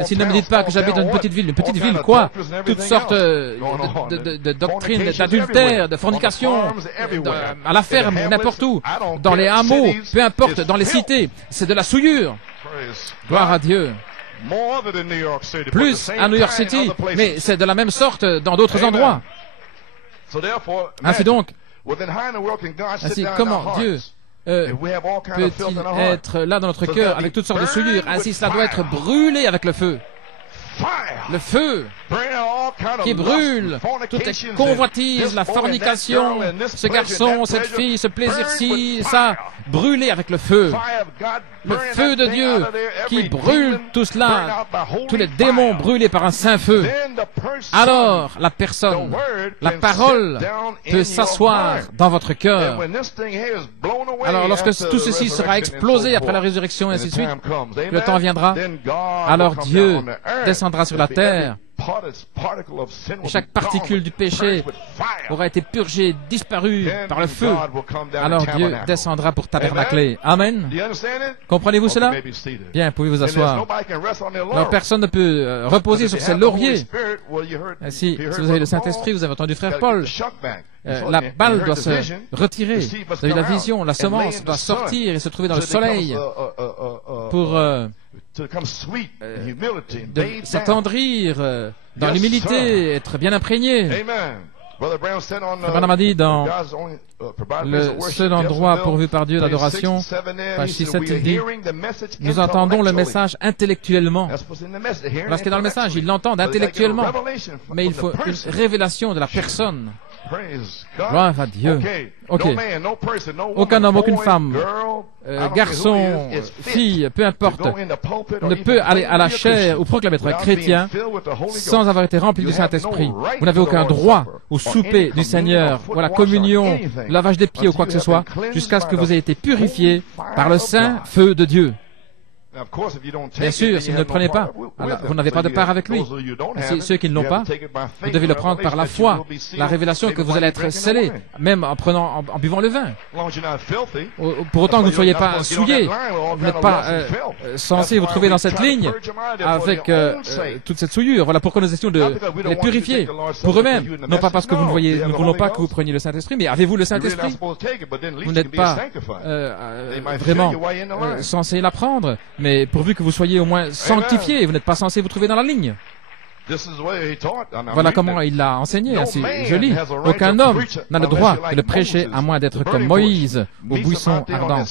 Ainsi, ne me dites pas que j'habite dans une petite ville quoi? Toutes sortes de doctrines, d'adultère, de fornication, à la ferme, n'importe où, dans les hameaux, peu importe, dans les cités, c'est de la souillure. Gloire à Dieu. Plus à New York City, mais c'est de la même sorte dans d'autres endroits. Ainsi donc, comment Dieu peut-il être là dans notre cœur avec toutes sortes de souillures? Ainsi, cela doit être brûlé avec le feu. Le feu qui brûle toutes les convoitises, la fornication, ce garçon, cette fille, ce plaisir-ci, ça, brûlé avec le feu. Le feu de Dieu qui brûle tout cela, tous les démons brûlés par un saint feu. Alors, la personne, la parole peut s'asseoir dans votre cœur. Alors, lorsque tout ceci sera explosé après la résurrection et ainsi de suite, le temps viendra, alors Dieu descendra sur la terre. Et chaque particule du péché aura été purgée, disparue par le feu. Alors Dieu descendra pour tabernacler. Amen. Comprenez-vous cela? Bien, pouvez vous asseoir. Alors personne ne peut reposer sur ses lauriers. Si vous avez le Saint-Esprit, vous avez entendu frère Paul. La balle doit se retirer. Vous avez la vision, la semence doit sortir et se trouver dans le soleil pour s'attendrir dans l'humilité, être bien imprégné. Branham a dit dans le seul endroit pourvu par Dieu d'adoration, page 6-7, il dit, nous entendons le message intellectuellement. Parce que dans le message, ils l'entendent intellectuellement, mais il faut une révélation de la personne. Gloire à Dieu. Ok. Aucun homme, aucune femme, garçon, fille, peu importe, ne peut aller à la chaire ou proclamer être chrétien sans avoir été rempli du Saint-Esprit. Vous n'avez aucun droit au souper du Seigneur, ou à la communion, le lavage des pieds ou quoi que ce soit, jusqu'à ce que vous ayez été purifié par le saint feu de Dieu. Bien sûr, si vous ne le prenez pas, alors vous n'avez pas de part avec lui. Ceux qui ne l'ont pas, vous devez le prendre par la foi, la révélation que vous allez être scellés, même en buvant le vin. Pour autant que vous ne soyez pas souillés, vous n'êtes pas censé vous trouver dans cette ligne avec toute cette souillure. Voilà pourquoi nous essayons de les purifier pour eux-mêmes. Non pas parce que nous ne voulons pas que vous preniez le Saint-Esprit, mais avez-vous le Saint-Esprit? Vous n'êtes pas vraiment censé l'apprendre. Mais pourvu que vous soyez au moins sanctifiés, vous n'êtes pas censé vous trouver dans la ligne. Voilà comment il l'a enseigné, ainsi je lis. Aucun homme n'a le droit de le prêcher à moins d'être comme Moïse au buisson ardent,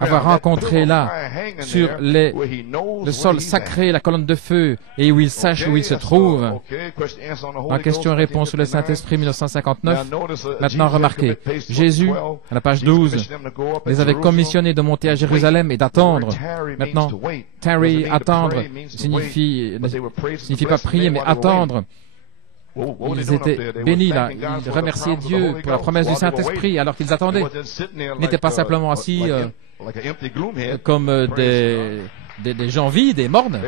avoir rencontré là, sur le sol sacré, la colonne de feu, et où il sache où il se trouve. En question-réponse sur le Saint-Esprit 1959. Maintenant, remarquez, Jésus, à la page 12, les avait commissionnés de monter à Jérusalem et d'attendre. Maintenant, tarry, attendre, signifie pas prier, mais attendre. Ils étaient bénis là, ils remerciaient Dieu pour la promesse du Saint-Esprit alors qu'ils attendaient. Ils n'étaient pas simplement assis comme des gens vides et mornes,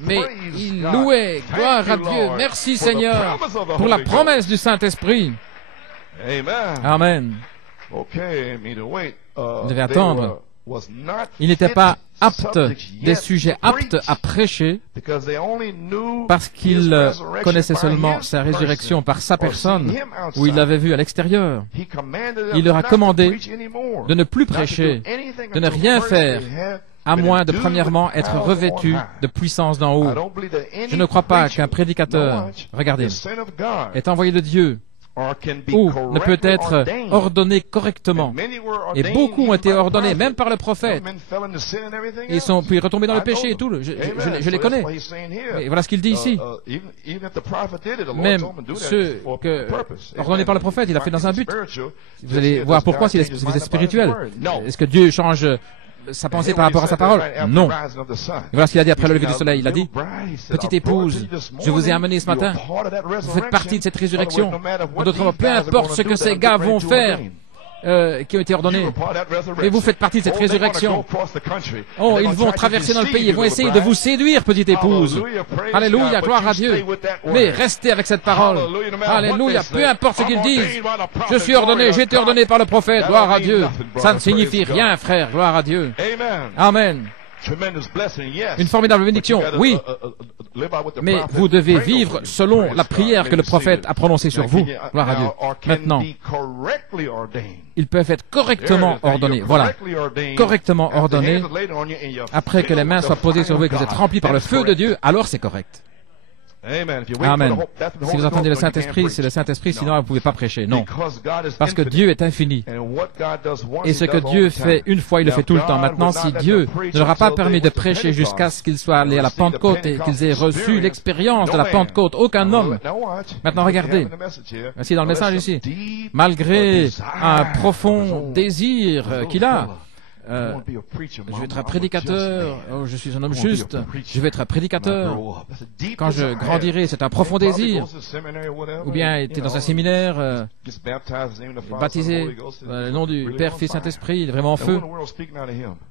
mais ils louaient, gloire à Dieu, merci Seigneur pour la promesse du Saint-Esprit. Amen. Vous devez attendre. Ils n'étaient pas aptes, des sujets aptes à prêcher, parce qu'ils connaissaient seulement sa résurrection par sa personne, ou ils l'avaient vu à l'extérieur. Il leur a commandé de ne plus prêcher, de ne rien faire, à moins de premièrement être revêtu de puissance d'en haut. Je ne crois pas qu'un prédicateur, regardez, est envoyé de Dieu, ou ne peut être ordonné correctement. Et beaucoup ont été ordonnés, même par le prophète. Ils sont puis retombés dans le péché et tout. Je les connais. Et voilà ce qu'il dit ici. Même ceux ordonnés par le prophète, il a fait dans un but. Vous allez voir pourquoi si vous êtes spirituel. Est-ce que Dieu change sa pensée par rapport à sa parole? Non. Et voilà ce qu'il a dit après le lever du soleil. Il a dit, petite épouse, je vous ai amené ce matin. Vous faites partie de cette résurrection. En d'autres mots, peu importe ce que ces gars vont faire, qui ont été ordonnés, mais vous faites partie de cette résurrection. Oh, ils vont traverser dans le pays, ils vont essayer de vous séduire, petite épouse. Alléluia, gloire à Dieu. Mais restez avec cette parole. Alléluia, peu importe ce qu'ils disent. Je suis ordonné, j'ai été ordonné par le prophète, gloire à Dieu. Ça ne signifie rien, frère, gloire à Dieu. Amen. Une formidable bénédiction, oui, mais vous devez vivre selon la prière que le prophète a prononcée sur vous. Gloire à Dieu. Maintenant, ils peuvent être correctement ordonnés. Voilà, correctement ordonnés. Après que les mains soient posées sur vous et que vous êtes remplis par le feu de Dieu, alors c'est correct. Amen. Si vous entendez le Saint-Esprit, c'est le Saint-Esprit, sinon vous ne pouvez pas prêcher. Non. Parce que Dieu est infini. Et ce que Dieu fait une fois, il le fait tout le temps. Maintenant, si Dieu ne leur a pas permis de prêcher jusqu'à ce qu'ils soient allés à la Pentecôte et qu'ils aient reçu l'expérience de la Pentecôte, aucun homme. Maintenant, regardez. Ici, dans le message ici. Malgré un profond désir qu'il a, je vais être un prédicateur, oh, je suis un homme juste, je vais être un prédicateur. Quand je grandirai, c'est un profond désir. Ou bien était dans un séminaire, baptisé le nom du Père, Fils, Saint-Esprit, il est vraiment en feu.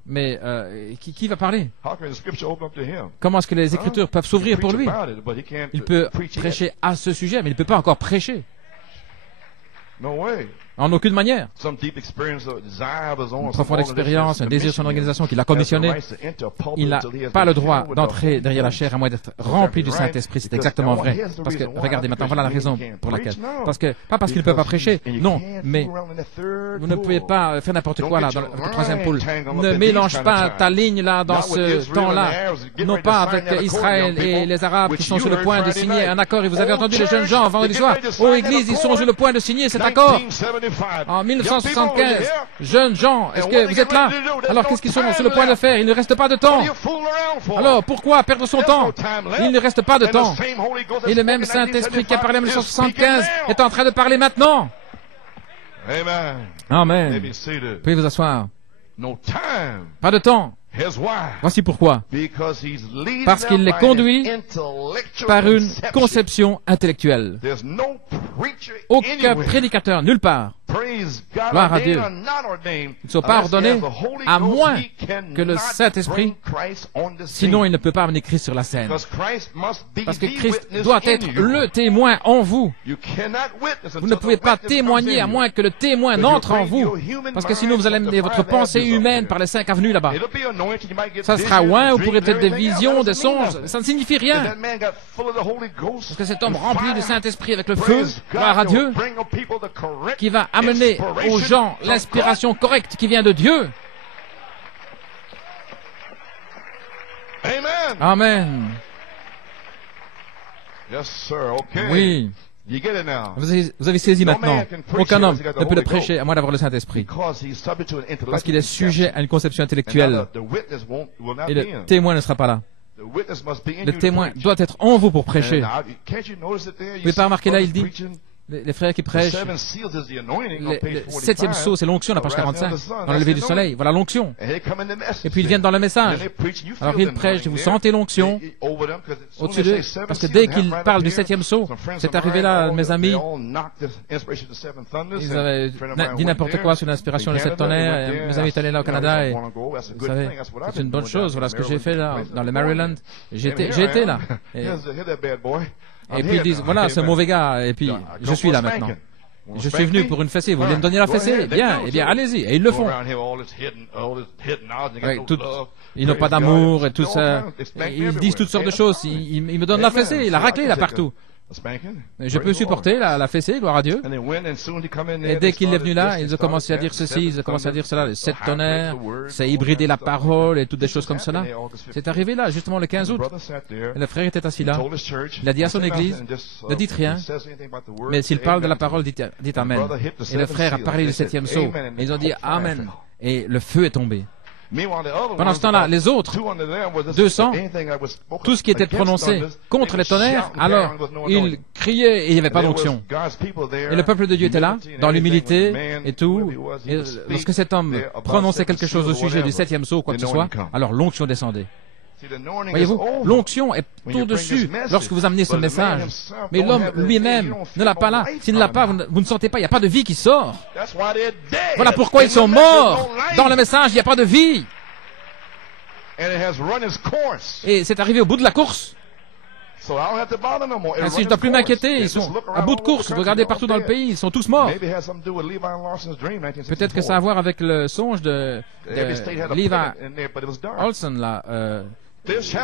Mais qui va parler? Comment est-ce que les Écritures peuvent s'ouvrir pour lui? Il peut prêcher à ce sujet, mais il ne peut pas encore prêcher. En aucune manière. Une profonde expérience, un désir de son organisation qui l'a commissionné. Il n'a pas le droit d'entrer derrière la chair à moins d'être rempli du Saint-Esprit. C'est exactement vrai. Parce que, regardez, maintenant, voilà la raison pour laquelle. Parce que, pas parce qu'il ne peut pas prêcher, non, mais vous ne pouvez pas faire n'importe quoi là, dans le troisième pôle. Ne mélange pas ta ligne là, dans ce temps-là. Non pas avec Israël et les Arabes qui sont sur le point de signer un accord. Et vous avez entendu les jeunes gens vendredi soir. Oh, Église, ils sont sur le point de signer cet accord. En 1975, jeunes gens, est-ce que vous êtes là? Alors qu'est-ce qu'ils sont sur le point de faire? Il ne reste pas de temps. Alors pourquoi perdre son temps? Il ne reste pas de temps. Et le même Saint-Esprit qui a parlé en 1975 est en train de parler maintenant. Amen. Veuillez vous asseoir. Pas de temps. Voici pourquoi. Parce qu'il les conduit par une conception intellectuelle. Aucun prédicateur, nulle part, gloire à Dieu, ne soit pas ordonné à moins que le Saint-Esprit, sinon il ne peut pas amener Christ sur la scène. Parce que Christ doit être le témoin en vous. Vous ne pouvez pas témoigner à moins que le témoin n'entre en vous. Parce que sinon vous allez mener votre pensée humaine par les 5 avenues là-bas. Ça sera loin, vous pourrez peut-être des visions, des songes, ça ne signifie rien. Parce que cet homme rempli du Saint-Esprit avec le feu, gloire à Dieu, qui va amener aux gens l'inspiration correcte qui vient de Dieu. Amen. Oui. Vous avez saisi maintenant. Aucun homme ne peut le prêcher à moins d'avoir le Saint-Esprit. Parce qu'il est sujet à une conception intellectuelle. Et le témoin ne sera pas là. Le témoin doit être en vous pour prêcher. Vous ne pouvez pas remarquer là, il dit, les frères qui prêchent, le 7e sceau, c'est l'onction, la page 45, dans le lever du soleil. Voilà l'onction. Et puis ils viennent dans le message. Alors ils prêchent, vous sentez l'onction au-dessus d'eux, parce que dès qu'ils parlent du 7e sceau, c'est arrivé là, mes amis, ils avaient dit n'importe quoi sur l'inspiration des 7 tonnerres, et mes amis étaient allés là au Canada, et vous savez, c'est une bonne chose, voilà ce que j'ai fait là, dans le Maryland, j'ai été là. Et puis ils disent, voilà, ce mauvais gars, et puis je suis là maintenant. Je suis venu pour une fessée, vous voulez me donner la fessée? Bien, eh bien, allez-y. Et ils le font. Ils n'ont pas d'amour et tout ça. Ils disent toutes sortes de choses. Ils me donnent la fessée, la raclée là partout. Je peux supporter la fessée, gloire à Dieu. Et dès qu'il est venu là, ils ont commencé à dire ceci, ils ont commencé à dire cela, les 7 tonnerres, c'est hybrider la parole et toutes des choses comme cela. C'est arrivé là, justement le 15 août. Et le frère était assis là. Il a dit à son église, ne dites rien, mais s'il parle de la parole, dites Amen. Et le frère a parlé du 7e sceau. Et ils ont dit Amen. Et le feu est tombé. Pendant ce temps-là, les autres, 200, tout ce qui était prononcé contre les tonnerres, alors ils criaient et il n'y avait pas d'onction. Et le peuple de Dieu était là, dans l'humilité et tout. Et lorsque cet homme prononçait quelque chose au sujet du 7e sceau, quoi que ce soit, alors l'onction descendait. Voyez-vous, l'onction est au-dessus lorsque vous amenez ce message. Mais l'homme lui-même ne l'a pas là. S'il ne l'a pas, vous ne sentez pas, il n'y a pas de vie qui sort. Voilà pourquoi ils sont morts. Dans le message, il n'y a pas de vie. Et c'est arrivé au bout de la course. Et si je ne dois plus m'inquiéter, ils sont à bout de course. Vous regardez partout dans le pays, ils sont tous morts. Peut-être que ça a à voir avec le songe de Levi Olson, là.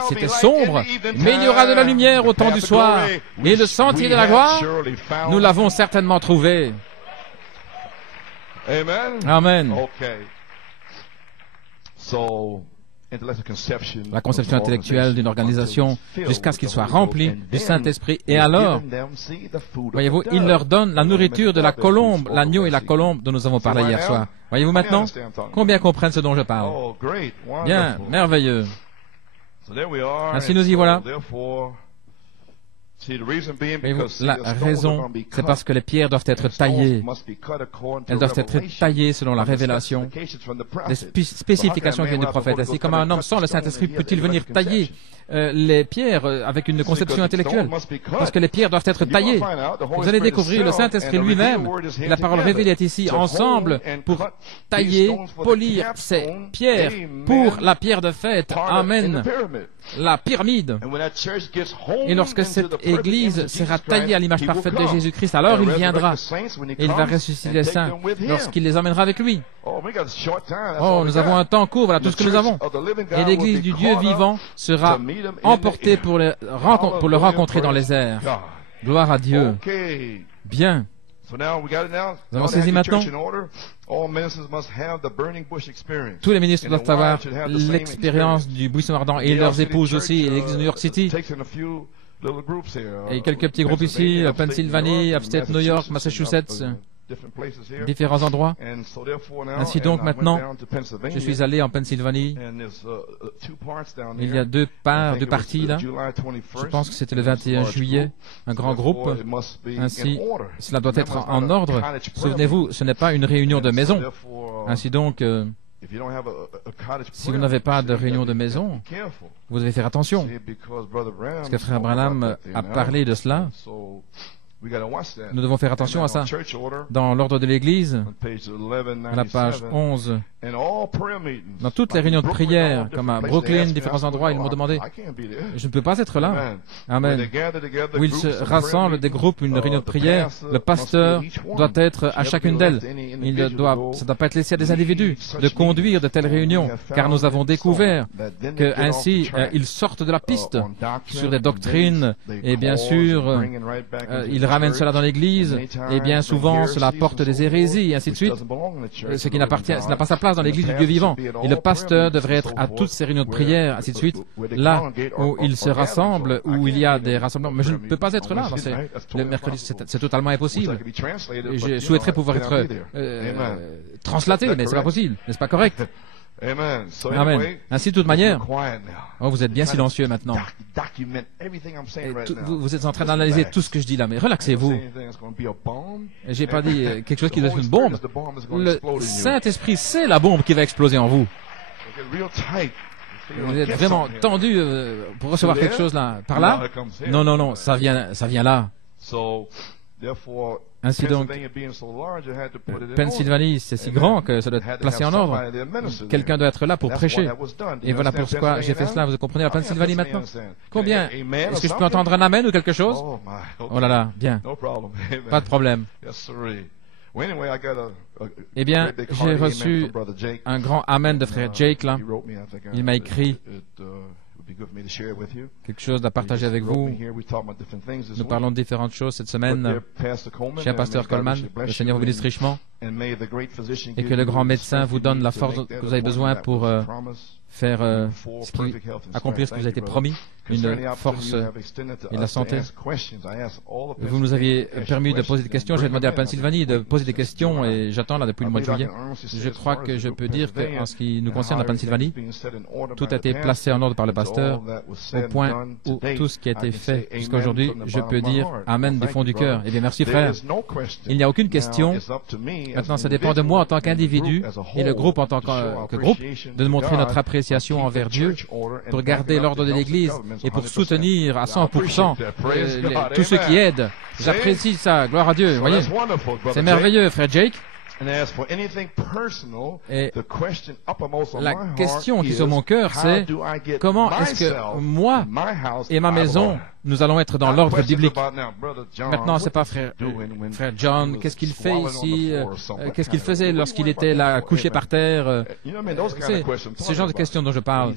C'était sombre, mais il y aura de la lumière au temps du soir. Et le sentier de la gloire, nous l'avons certainement trouvé. Amen. La conception intellectuelle d'une organisation jusqu'à ce qu'il soit rempli du Saint-Esprit. Et alors, voyez-vous, il leur donne la nourriture de la colombe, l'agneau et la colombe dont nous avons parlé hier soir. Voyez-vous maintenant? Combien comprennent ce dont je parle? Bien, merveilleux. Ainsi nous y voilà. La raison, c'est parce que les pierres doivent être taillées. Elles doivent être taillées selon la révélation, les spécifications qui viennent du prophète. Ainsi, comme un homme sans le Saint-Esprit peut-il venir tailler les pierres avec une conception intellectuelle? Parce que les pierres doivent être taillées. Vous allez découvrir le Saint-Esprit lui-même. La parole révélée est ici ensemble pour tailler, polir ces pierres pour la pierre de fête. Amen. La pyramide. Et lorsque cette église sera taillée à l'image parfaite de Jésus-Christ, alors il viendra et il va ressusciter les saints lorsqu'il les emmènera avec lui. Oh, nous avons un temps court, voilà tout ce que nous avons. Et l'église du Dieu vivant sera emportée pour le rencontrer dans les airs. Gloire à Dieu. Bien. Nous avons saisi maintenant. Tous les ministres doivent avoir l'expérience du buisson ardent et leurs épouses aussi, et l'église de New York City. Et quelques petits groupes ici, Pennsylvanie, Upstate New York, Massachusetts. différents endroits. Ainsi donc, maintenant, je suis allé en Pennsylvanie. Il y a deux parties là. Je pense que c'était le 21 juillet, un grand groupe. Ainsi, cela doit être en ordre. Souvenez-vous, ce n'est pas une réunion de maison. Ainsi donc, si vous n'avez pas de réunion de maison, vous devez faire attention. Parce que Frère Branham a parlé de cela. Nous devons faire attention à ça. Dans l'ordre de l'Église, à la page 11, dans toutes les réunions de prière, comme à Brooklyn, différents endroits, ils m'ont demandé, je ne peux pas être là. Amen. Où ils se rassemblent des groupes, une réunion de prière, le pasteur doit être à chacune d'elles. Ça ne doit pas être laissé à des individus de conduire de telles réunions, car nous avons découvert que ainsi ils sortent de la piste sur des doctrines, et bien sûr, ils ramènent cela dans l'Église, et bien souvent cela porte des hérésies, et ainsi de suite, ce qui n'a pas sa place dans l'Église du Dieu vivant. Et le pasteur devrait être à toutes ces réunions de prière, ainsi de suite, là où ils se rassemblent, où il y a des rassemblements. Mais je ne peux pas être là. Le mercredi, c'est totalement impossible. Je souhaiterais pouvoir être translaté, mais c'est pas possible. N'est-ce pas correct? Amen. Ainsi, de toute manière, vous êtes bien silencieux maintenant. Vous êtes en train d'analyser tout ce que je dis là, mais relaxez-vous. J'ai pas dit quelque chose qui doit être une bombe. Le Saint-Esprit, c'est la bombe qui va exploser en vous. Vous êtes vraiment tendu pour recevoir quelque chose là, par là? Non, non, non, ça vient là. Ainsi donc, Pennsylvanie, c'est si grand que ça doit être placé en ordre. Quelqu'un doit être là pour prêcher. Et voilà pourquoi j'ai fait cela. Vous comprenez la Pennsylvanie maintenant? Combien? Est-ce que je peux entendre un amen ou quelque chose? Oh là là, bien. Pas de problème. Eh bien, j'ai reçu un grand amen de frère Jake là. Il m'a écrit quelque chose à partager avec vous. Nous parlons de différentes choses cette semaine. Cher pasteur Coleman, le Seigneur vous bénisse richement et que le grand médecin vous donne la force que vous avez besoin pour faire accomplir ce qui vous a été promis, une force et la santé. Vous nous aviez permis de poser des questions. J'ai demandé à Pennsylvanie de poser des questions et j'attends là depuis le mois de juillet. Je crois que je peux dire qu'en ce qui nous concerne à Pennsylvanie, tout a été placé en ordre par le pasteur au point où tout ce qui a été fait jusqu'à aujourd'hui, je peux dire Amen du fond du cœur. Eh bien, merci frère. Il n'y a aucune question. Maintenant, ça dépend de moi en tant qu'individu et le groupe en tant que groupe de montrer notre appréciation envers Dieu pour garder l'ordre de l'Église et pour soutenir à 100% tous ceux qui aident. J'apprécie ça, gloire à Dieu, voyez. C'est merveilleux, frère Jake. Et la question qui est sur mon cœur, c'est comment est-ce que moi et ma maison, nous allons être dans l'ordre biblique. Maintenant, c'est pas frère John, qu'est-ce qu'il fait ici, qu'est-ce qu'il faisait lorsqu'il était là, couché par terre. C'est ce genre de questions dont je parle.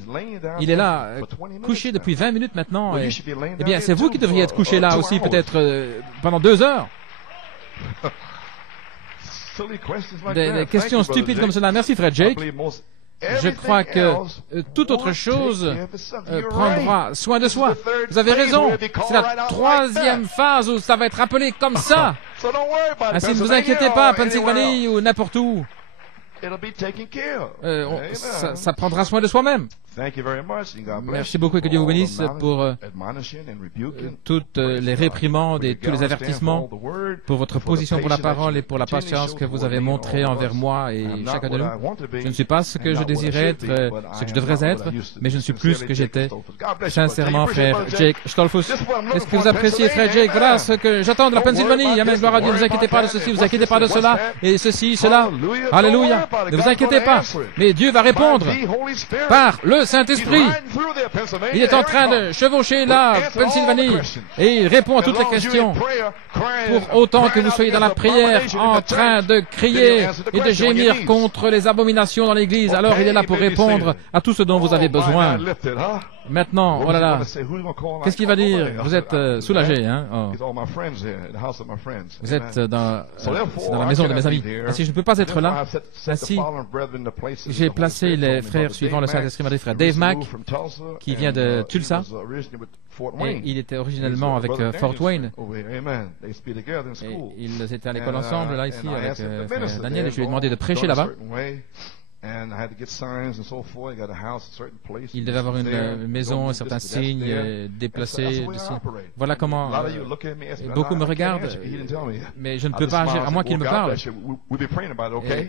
Il est là, couché depuis 20 minutes maintenant. Eh bien, c'est vous qui devriez être couché là aussi, peut-être pendant 2 heures. Des questions stupides comme cela. Merci, frère Jake. Je crois que toute autre chose prendra soin de soi. Vous avez raison. C'est la 3e phase où ça va être appelé comme ça. Ainsi, ne vous inquiétez pas, Pennsylvanie ou n'importe où. Ça prendra soin de soi-même. Merci beaucoup et que Dieu vous bénisse pour toutes les réprimandes et tous les avertissements, pour votre position pour la parole et pour la patience que vous avez montrée envers moi et chacun de nous. Je ne suis pas ce que je désirais être, ce que je devrais être, mais je ne suis plus ce que j'étais. Sincèrement, frère Jake Stolfus, est-ce que vous appréciez, frère Jake? Voilà ce que j'attends de la Pennsylvanie. Amen, gloire à Dieu. Ne vous inquiétez pas de ceci, ne vous inquiétez pas de cela, et ceci, cela. Alléluia. Ne vous inquiétez pas, mais Dieu va répondre par le Saint-Esprit. Il est en train de chevaucher la Pennsylvanie et il répond à toutes les questions. Pour autant que vous soyez dans la prière en train de crier et de gémir contre les abominations dans l'Église, alors il est là pour répondre à tout ce dont vous avez besoin. Maintenant, oh là là, qu'est-ce qu'il va dire? Vous êtes soulagé, hein? Oh. Vous êtes dans la maison de mes amis. Ainsi, je ne peux pas être là. Ainsi, j'ai placé les frères suivant le Saint-Esprit m'a dit, frère Dave Mack, qui vient de Tulsa, et il était originellement avec Fort Wayne. Et ils étaient à l'école ensemble, là, ici, avec frère Daniel, et je lui ai demandé de prêcher là-bas. Il devait avoir une maison, certains signes déplacés. Voilà comment beaucoup me regardent, mais je ne peux pas agir à moins qu'il me parle.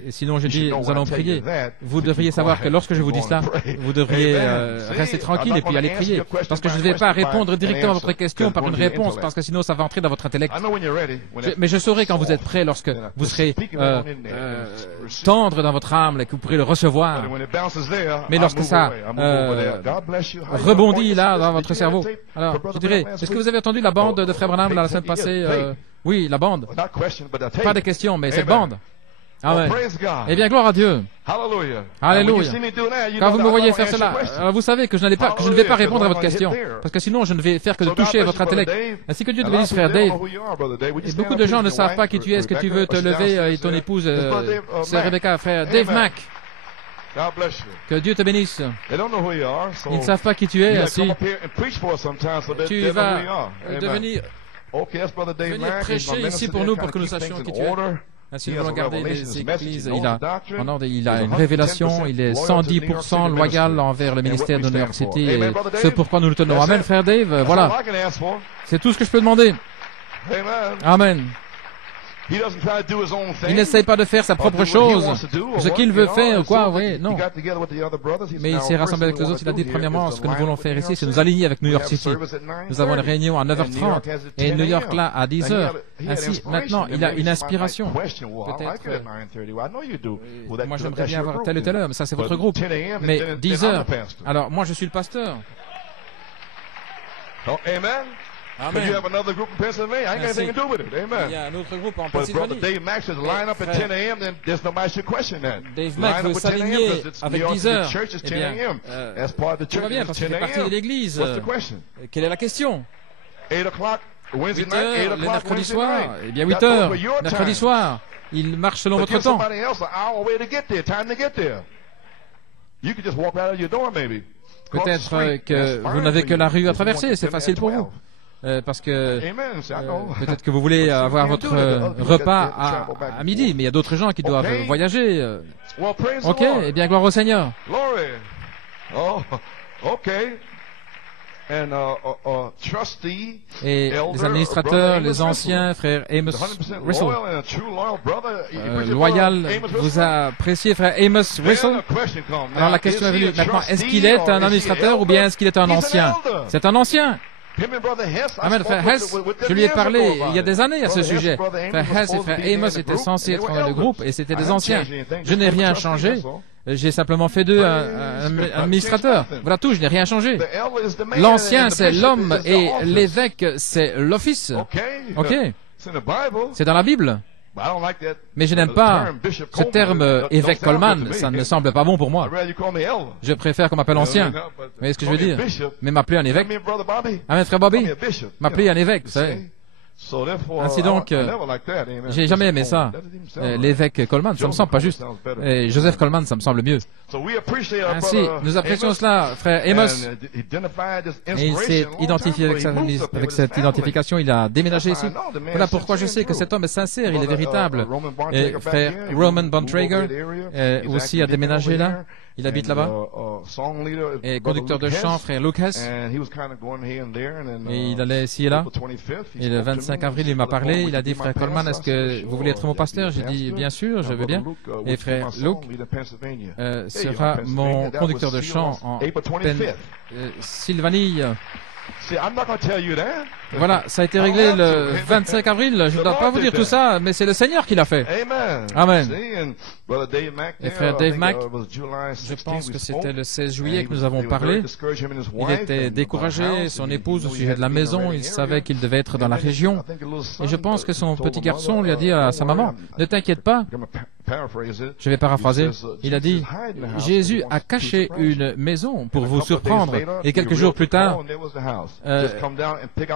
Et sinon, je dis, nous allons prier. Vous devriez savoir que lorsque je vous dis cela, vous devriez rester tranquille et puis aller prier. Parce que je ne vais pas répondre directement à votre question par une réponse, parce que sinon ça va entrer dans votre intellect. Mais je saurai quand vous êtes prêt, lorsque vous serez tendre dans votre âme et que vous pourrez le recevoir. Mais lorsque ça rebondit là dans votre cerveau, alors je dirais, est-ce que vous avez entendu la bande de Frère Branham la semaine passée? Oui, la bande. Pas de questions, mais cette bande. Amen. Eh bien, gloire à Dieu. Alléluia. Quand vous me voyez faire cela, vous savez que je ne vais pas répondre à votre question, parce que sinon je ne vais faire que de toucher votre intellect. Ainsi que Dieu te bénisse, frère Dave. Et beaucoup de gens ne savent pas qui tu es. Est-ce que tu veux te lever et ton épouse, c'est Rebecca, frère Dave Mack. Que Dieu te bénisse. Ils ne savent pas qui tu es. Ainsi, tu vas venir prêcher ici pour nous, pour que nous sachions qui tu es. Ainsi, nous allons garder les églises. Il a une révélation. Il est 110% loyal envers le ministère de New York City. Et c'est pourquoi nous le tenons. Amen, frère Dave. Voilà. C'est tout ce que je peux demander. Amen. Il n'essaye pas de faire sa propre chose, ce qu'il veut faire, quoi, oui, non. Mais il s'est rassemblé avec les autres. Il a dit, premièrement, ce que nous voulons faire ici, c'est nous aligner avec New York City. Nous avons une réunion à 9h30 et New York là à 10h. Ainsi, maintenant, il a une inspiration. Peut-être, moi j'aimerais bien avoir telle ou telle heure, mais ça c'est votre groupe. Mais 10h. Alors, moi je suis le pasteur. Amen. Amen. You have another group in Pennsylvania. I ain't got anything to do with it. Amen. Il y a un autre groupe en But if Brother Pennsylvanie. Dave Mack says line up at 10 a.m., then there's nobody should question that. Dave Line Mack up veut at 10 a.m. s'aligner because it's avec New York 10 City heures. Church is Eh 10 bien, a.m. That's part of the tout church. va bien It's parce 10 qu'il fait partie de a.m. l'église. What's the question? Quelle est la question? 8 o'clock Wednesday 8 night, 8 heures, le o'clock mercredi Wednesday soir. night. Eh bien, 8 That goes heures, for your mercredi time. soir. Il marche selon But votre give temps. somebody else an hour way to get there, time to get there. You could just walk right out of your door, maybe. Cross the Peut-être street. que That's vous fine n'avez for que you. la rue à If you want traverser, to c'est attend at facile pour 12. vous. Parce que Amen. See, I know. peut-être que vous voulez avoir votre repas à midi, mais il y a d'autres gens qui doivent voyager. Well, praise Ok, the Lord. eh bien, gloire au Seigneur. Glory. Oh, okay. And trustee, Et elder, les administrateurs, brother les Amos anciens, frère Amos 100% Russell, loyal and a true loyal brother. You appreciate loyal, brother Amos vous Russell? appréciez, frère Amos Then Russell. a question comes. Alors Now, la question is est he venue a maintenant, est-ce trustee qu'il est or un is he administrateur ou elder? bien est-ce qu'il est un He's an ancien? elder. C'est un ancien. Him and brother Hess, I Amen, spoke frère with Hess, them je lui ai years parlé ago il y a about des it. années à ce Brother Hess, sujet. brother Amos Frère were Hess et supposed to frère be in Amos the étaient group, censés and être they dans were le groupe elders. et c'était I des haven't anciens. changed anything, Je just n'ai put rien trustee, changé. that's all. J'ai simplement fait d'eux un administrateur. Voilà tout, je n'ai rien changé. The elder is the man L'ancien, and the c'est bishop l'homme is the et office. l'évêque, c'est l'office. Okay. Ok, It's in the Bible. c'est dans la Bible. But I don't like that. Mais je n'aime The pas term Bishop ce Coleman. terme Don't évêque sound good Coleman, to me. ça ne me semble pas bon pour moi. I'd rather you call me elder. Je préfère qu'on m'appelle ancien. Vous voyez ce que je veux dire? Mais m'appeler un évêque. Me and brother Bobby. Amen, frère Call Bobby. me a bishop. M'appeler un évêque, vous You savez. see? So therefore, Ainsi donc, I never like that. Amen. J'ai jamais aimé ça. That doesn't even sound right. L'évêque Coleman, ça me semble pas juste. Et Joseph Coleman, ça me semble mieux. So we appreciate our Ainsi, brother nous apprécions Amos, cela, frère Amos. and, identified this Et il s'est inspiration a long identifié time avec, ago. He moved up here avec with his cette family. identification. Il a déménagé ici. Voilà pourquoi je sais que cet homme est sincère, il est véritable. Et frère Roman Bontrager aussi a déménagé là. Il habite là-bas. Et conducteur de chant, frère Lucas. Et il allait ici et là. Et le 25 avril, il m'a parlé. Il a dit, frère Coleman, est-ce que vous voulez être mon pasteur? J'ai dit, bien sûr, je veux bien. Et frère Luke sera mon conducteur de chant en Sylvanie. Voilà, ça a été réglé le 25 avril. Je ne dois pas vous dire tout ça, mais c'est le Seigneur qui l'a fait. Amen. Et frère Dave Mack, je pense que c'était le 16 juillet que nous avons parlé. Il était découragé, son épouse au sujet de la maison, il savait qu'il devait être dans la région. Et je pense que son petit garçon lui a dit à sa maman, « Ne t'inquiète pas. » Je vais paraphraser. Il a dit, « Jésus a caché une maison pour vous surprendre. » Et quelques jours plus tard,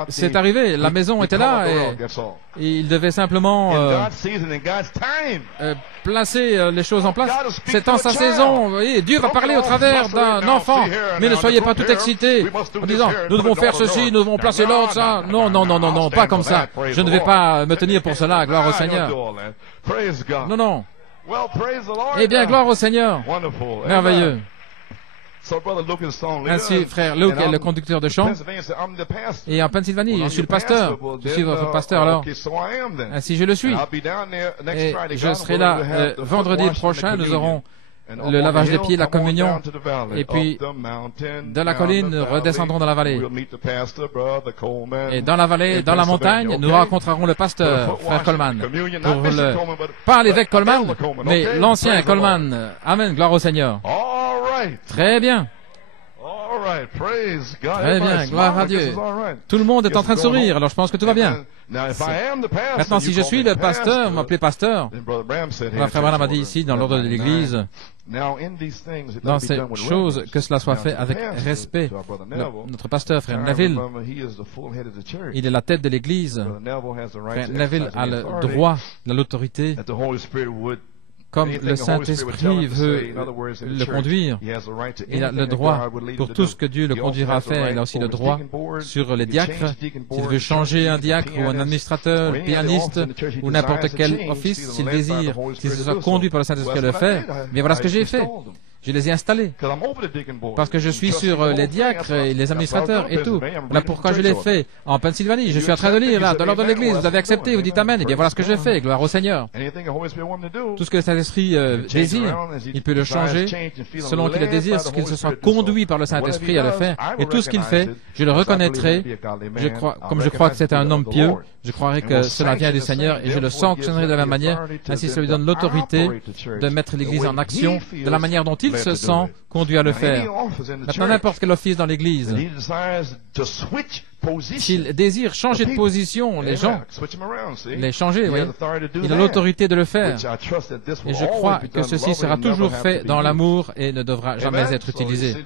c'est arrivé. La maison était là et il devait simplement placer les choses en place. C'est en sa saison. Vous voyez, Dieu va parler au travers d'un enfant. Mais ne soyez pas tout excités en disant, nous devons faire ceci, nous devons placer l'autre, ça. Non, non, non, non, non, pas comme ça. Je ne vais pas me tenir pour cela. Gloire au Seigneur. Non, non. Eh bien, gloire au Seigneur. Merveilleux. Ainsi, frère Luke est le conducteur de chant. Et en Pennsylvanie, je suis le pasteur. Je suis votre pasteur alors. Ainsi, je le suis. Et je serai là vendredi prochain. Nous aurons le lavage des pieds, la communion. Et puis, de la colline, nous redescendrons dans la vallée. Et dans la vallée, dans la montagne, nous rencontrerons le pasteur, frère Coleman. Pas l'évêque Coleman, mais l'ancien Coleman. Amen, gloire au Seigneur. Très bien. Très bien, gloire à Dieu. Tout le monde est en train de sourire, alors je pense que tout va bien. Maintenant, si je suis le pasteur, m'appelez pasteur. Frère Branham a dit ici, dans l'ordre de l'Église, dans ces choses, que cela soit fait avec respect. Notre pasteur, frère Neville, il est la tête de l'Église. Frère Neville a le droit, l'autorité, comme le Saint-Esprit veut le conduire. Il a le droit pour tout ce que Dieu le conduira à faire. Il a aussi le droit sur les diacres. S'il veut changer un diacre ou un administrateur, pianiste ou n'importe quel office, s'il désire, s'il se soit conduit par le Saint-Esprit à le faire, mais voilà ce que j'ai fait. Je les ai installés. Parce que je suis sur les diacres et les administrateurs et tout. Voilà pourquoi je l'ai fait en Pennsylvanie. Je suis en train de lire là, dans l'ordre de l'Église. Vous avez accepté, vous dites Amen. Et bien voilà ce que je fais. Gloire au Seigneur. Tout ce que le Saint-Esprit désire, il peut le changer selon qu'il le désire, ce qu'il se soit conduit par le Saint-Esprit à le faire. Et tout ce qu'il fait, je le reconnaîtrai. Comme je crois que c'est un homme pieux, je croirai que cela vient du Seigneur et je le sanctionnerai de la même manière. Ainsi, ça lui donne l'autorité de mettre l'Église en action de la manière dont il se sent conduit à le faire. Maintenant, n'importe quel office dans l'Église, s'il désire changer de position, les gens, les changer, oui, il a l'autorité de le faire. Et je crois que ceci sera toujours fait dans l'amour et ne devra jamais être utilisé.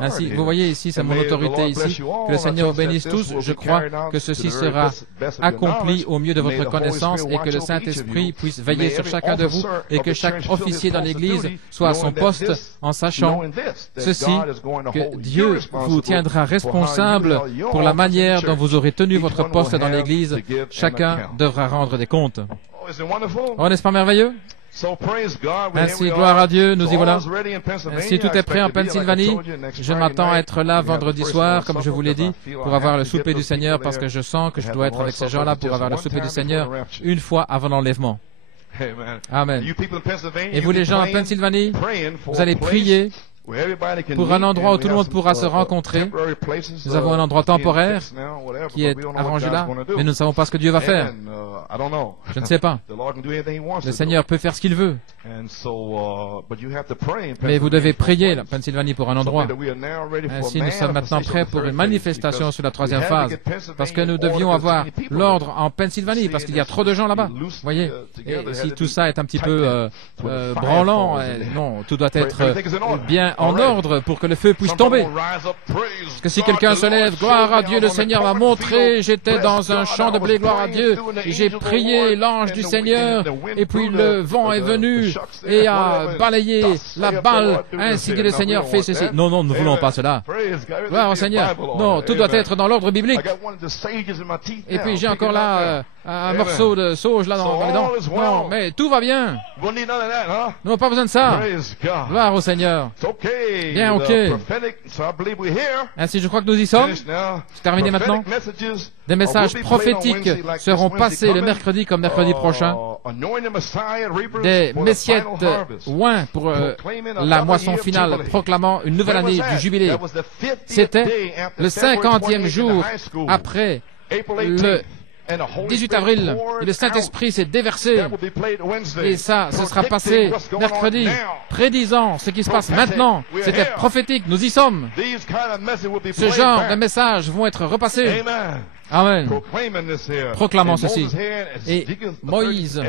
Ainsi, vous voyez ici, c'est mon autorité ici. Que le Seigneur bénisse tous. Je crois que ceci sera accompli au mieux de votre connaissance et que le Saint-Esprit puisse veiller sur chacun de vous et que chaque officier dans l'Église soit à son poste en sachant ceci, que Dieu vous tiendra responsable pour la manière dont vous aurez tenu votre poste dans l'Église. Chacun devra rendre des comptes. Oh, n'est-ce pas merveilleux? Ainsi, gloire à Dieu, nous y voilà. Si tout est prêt en Pennsylvanie, je m'attends à être là vendredi soir, comme je vous l'ai dit, pour avoir le souper du Seigneur, parce que je sens que je dois être avec ces gens-là pour avoir le souper du Seigneur une fois avant l'enlèvement. Amen. Et vous les gens en Pennsylvanie, vous allez prier pour un endroit où tout le monde pourra se rencontrer. Nous avons un endroit temporaire qui est arrangé là, mais nous ne savons pas ce que Dieu va faire. Je ne sais pas. Le Seigneur peut faire ce qu'il veut. Mais vous devez prier, Pennsylvanie, pour un endroit. Ainsi, nous sommes maintenant prêts pour une manifestation sur la troisième phase. Parce que nous devions avoir l'ordre en Pennsylvanie, parce qu'il y a trop de gens là-bas. Voyez, et si tout ça est un petit peu branlant, non, tout doit être bien en ordre pour que le feu puisse tomber. Parce que si quelqu'un se lève, gloire à Dieu, le Seigneur m'a montré, j'étais dans un champ de blé, gloire à Dieu, j'ai prié l'ange du Seigneur, et puis le vent est venu et a balayé la balle, ainsi dit le Seigneur, fait ceci. Non, non, nous ne voulons pas cela. Gloire au Seigneur. Non, tout doit être dans l'ordre biblique. Et puis j'ai encore là un morceau de sauge là dans les dents. Non, mais tout va bien. Nous n'avons pas besoin de ça. Gloire au Seigneur. Bien, ok. Ainsi, je crois que nous y sommes. C'est terminé maintenant. Des messages prophétiques seront passés le mercredi comme mercredi prochain. Des messiettes oints pour la moisson finale, proclamant une nouvelle année du jubilé. C'était le 50e jour après le 18 avril, et le Saint-Esprit s'est déversé, et ça, ce sera passé mercredi, prédisant ce qui se passe maintenant. C'était prophétique, nous y sommes. Ce genre de messages vont être repassés. Amen. Proclamons ceci. Et Moïse,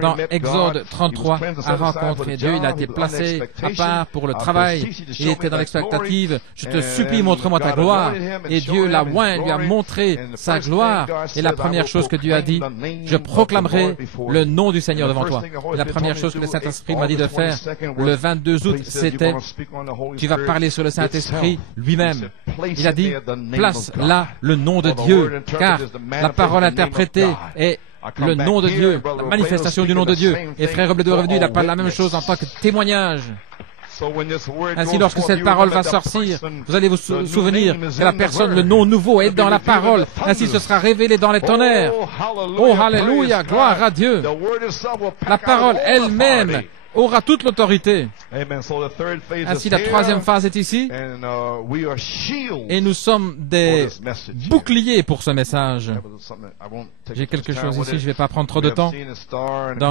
dans Exode 33, a rencontré Dieu. Il a été placé à part pour le travail. Il était dans l'expectative. Je te supplie, montre-moi ta gloire. Et Dieu l'a oint, lui a montré sa gloire. Et la première chose que Dieu a dit, je proclamerai le nom du Seigneur devant toi. Et la première chose que le Saint-Esprit m'a dit de faire le 22 août, c'était, tu vas parler sur le Saint-Esprit lui-même. Il a dit, place là le nom de Dieu. Car la parole interprétée est le nom de Dieu, la manifestation du nom de Dieu. Et frère Robledo est revenu, il a parlé la même chose en tant que témoignage. Ainsi, lorsque cette parole va sortir, vous allez vous souvenir que la personne, le nom nouveau est dans la parole. Ainsi, ce sera révélé dans les tonnerres. Oh, alléluia, gloire à Dieu. La parole elle-même aura toute l'autorité. Ainsi, la troisième phase est ici. Et nous sommes des boucliers pour ce message. J'ai quelque chose ici, je ne vais pas prendre trop de temps.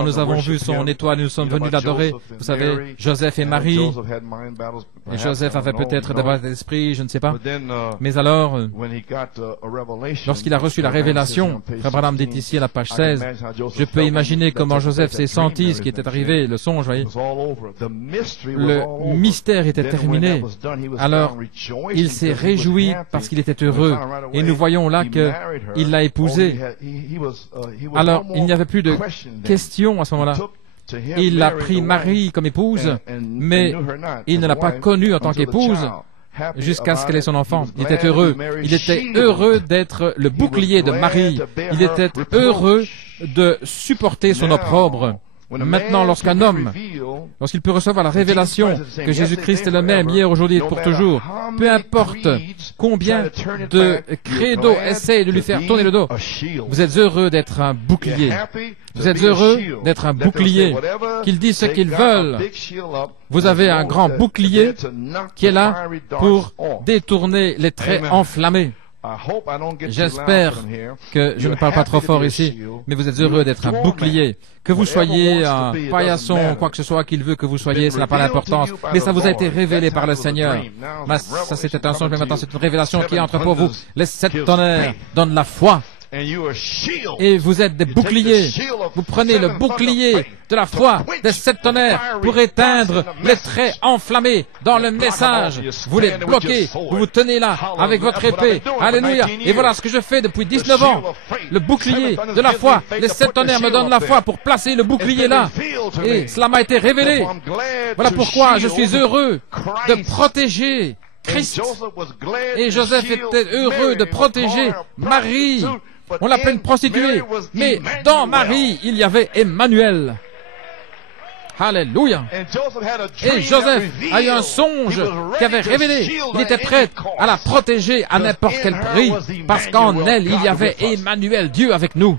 Nous avons vu son étoile, nous sommes venus l'adorer. Vous savez, Joseph et Marie. Et Joseph avait peut-être des batailles d'esprit, je ne sais pas. Mais alors, lorsqu'il a reçu la révélation, Frère Branham dit ici à la page 16, je peux imaginer comment Joseph s'est senti, ce qui était arrivé, le songe, voyez. Le mystère était terminé. Alors, il s'est réjoui parce qu'il était heureux. Et nous voyons là qu'il l'a épousée. Alors, il n'y avait plus de questions à ce moment-là. Il a pris Marie comme épouse, mais il ne l'a pas connue en tant qu'épouse jusqu'à ce qu'elle ait son enfant. Il était heureux. Il était heureux d'être le bouclier de Marie. Il était heureux de supporter son opprobre. Maintenant, lorsqu'un homme, lorsqu'il peut recevoir la révélation que Jésus-Christ est le même hier, aujourd'hui et pour toujours, peu importe combien de credos essayent de lui faire tourner le dos, vous êtes heureux d'être un bouclier. Vous êtes heureux d'être un bouclier. Qu'ils disent ce qu'ils veulent. Vous avez un grand bouclier qui est là pour détourner les traits enflammés. J'espère que je ne parle pas trop fort ici, mais vous êtes heureux d'être un bouclier. Que vous soyez un paillasson, quoi que ce soit qu'il veut que vous soyez, ça n'a pas d'importance. Mais ça vous a été révélé par le Seigneur. Ça c'était un songe, mais maintenant c'est une révélation qui entre pour vous. Les 7 tonnerres donnent la foi. Et vous êtes des boucliers. Vous prenez le bouclier de la foi des 7 tonnerres pour éteindre les traits enflammés dans le message. Vous les bloquez. Vous vous tenez là avec votre épée. Alléluia. Et voilà ce que je fais depuis 19 ans. Le bouclier de la foi. Les 7 tonnerres me donnent la foi pour placer le bouclier là. Et cela m'a été révélé. Voilà pourquoi je suis heureux de protéger Christ. Et Joseph était heureux de protéger Marie. On l'appelait une prostituée, mais dans Marie, il y avait Emmanuel. Alléluia. Et Joseph a eu un songe qui avait révélé. Il était prêt à la protéger à n'importe quel prix, parce qu'en elle, il y avait Emmanuel, Dieu avec nous.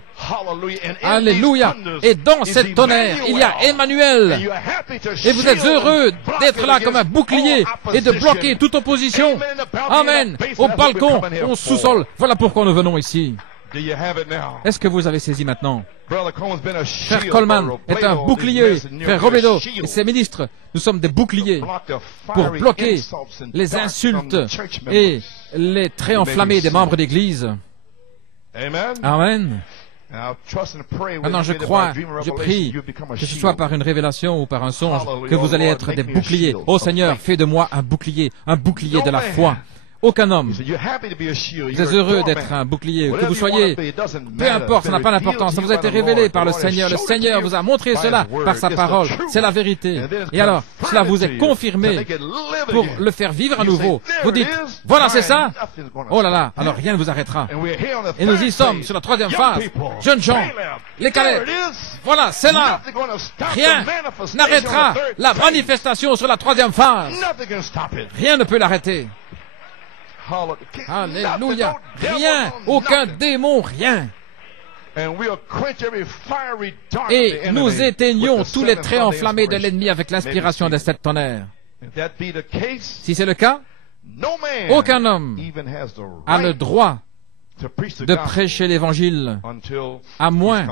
Alléluia. Et dans cette tonnerre, il y a Emmanuel. Et vous êtes heureux d'être là comme un bouclier et de bloquer toute opposition. Amen. Au balcon, au sous-sol. Voilà pourquoi nous venons ici. Est-ce que vous avez saisi maintenant? Frère Coleman est un bouclier. Frère Robledo et ses ministres, nous sommes des boucliers pour bloquer les insultes et les traits enflammés des membres d'Église. Amen. Maintenant, je crois, je prie, que ce soit par une révélation ou par un songe, que vous allez être des boucliers. Ô Seigneur, fais de moi un bouclier de la foi. Aucun homme. Vous êtes heureux d'être un bouclier, que vous soyez, peu importe, ça n'a pas d'importance, ça vous a été révélé par le Seigneur. Le Seigneur vous a montré cela par sa parole. C'est la vérité. Et alors, cela vous est confirmé pour le faire vivre à nouveau. Vous dites, voilà, c'est ça. Oh là là, alors rien ne vous arrêtera. Et nous y sommes sur la 3e phase. Jeunes gens, les Calais, voilà, c'est là. Rien n'arrêtera la manifestation sur la 3e phase. Rien ne peut l'arrêter. Alléluia. Rien, aucun démon, rien. Et nous éteignons tous les traits enflammés de l'ennemi avec l'inspiration des 7 tonnerres. Si c'est le cas, aucun homme a le droit de prêcher l'Évangile, à moins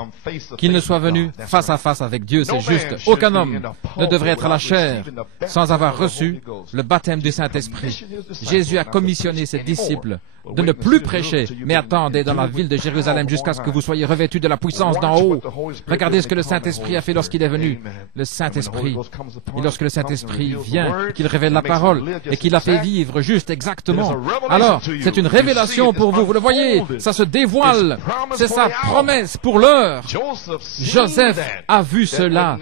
qu'il ne soit venu face à face avec Dieu, c'est juste. Aucun homme ne devrait être à la chair sans avoir reçu le baptême du Saint-Esprit. Jésus a commissionné ses disciples de ne plus prêcher, mais attendez dans la ville de Jérusalem jusqu'à ce que vous soyez revêtus de la puissance d'en haut. Regardez ce que le Saint-Esprit a fait lorsqu'il est venu. Le Saint-Esprit. Et lorsque le Saint-Esprit vient, qu'il révèle la parole et qu'il la fait vivre juste exactement, alors c'est une révélation pour vous. Vous le voyez, ça se dévoile. C'est sa promesse pour l'heure. Joseph a vu cela,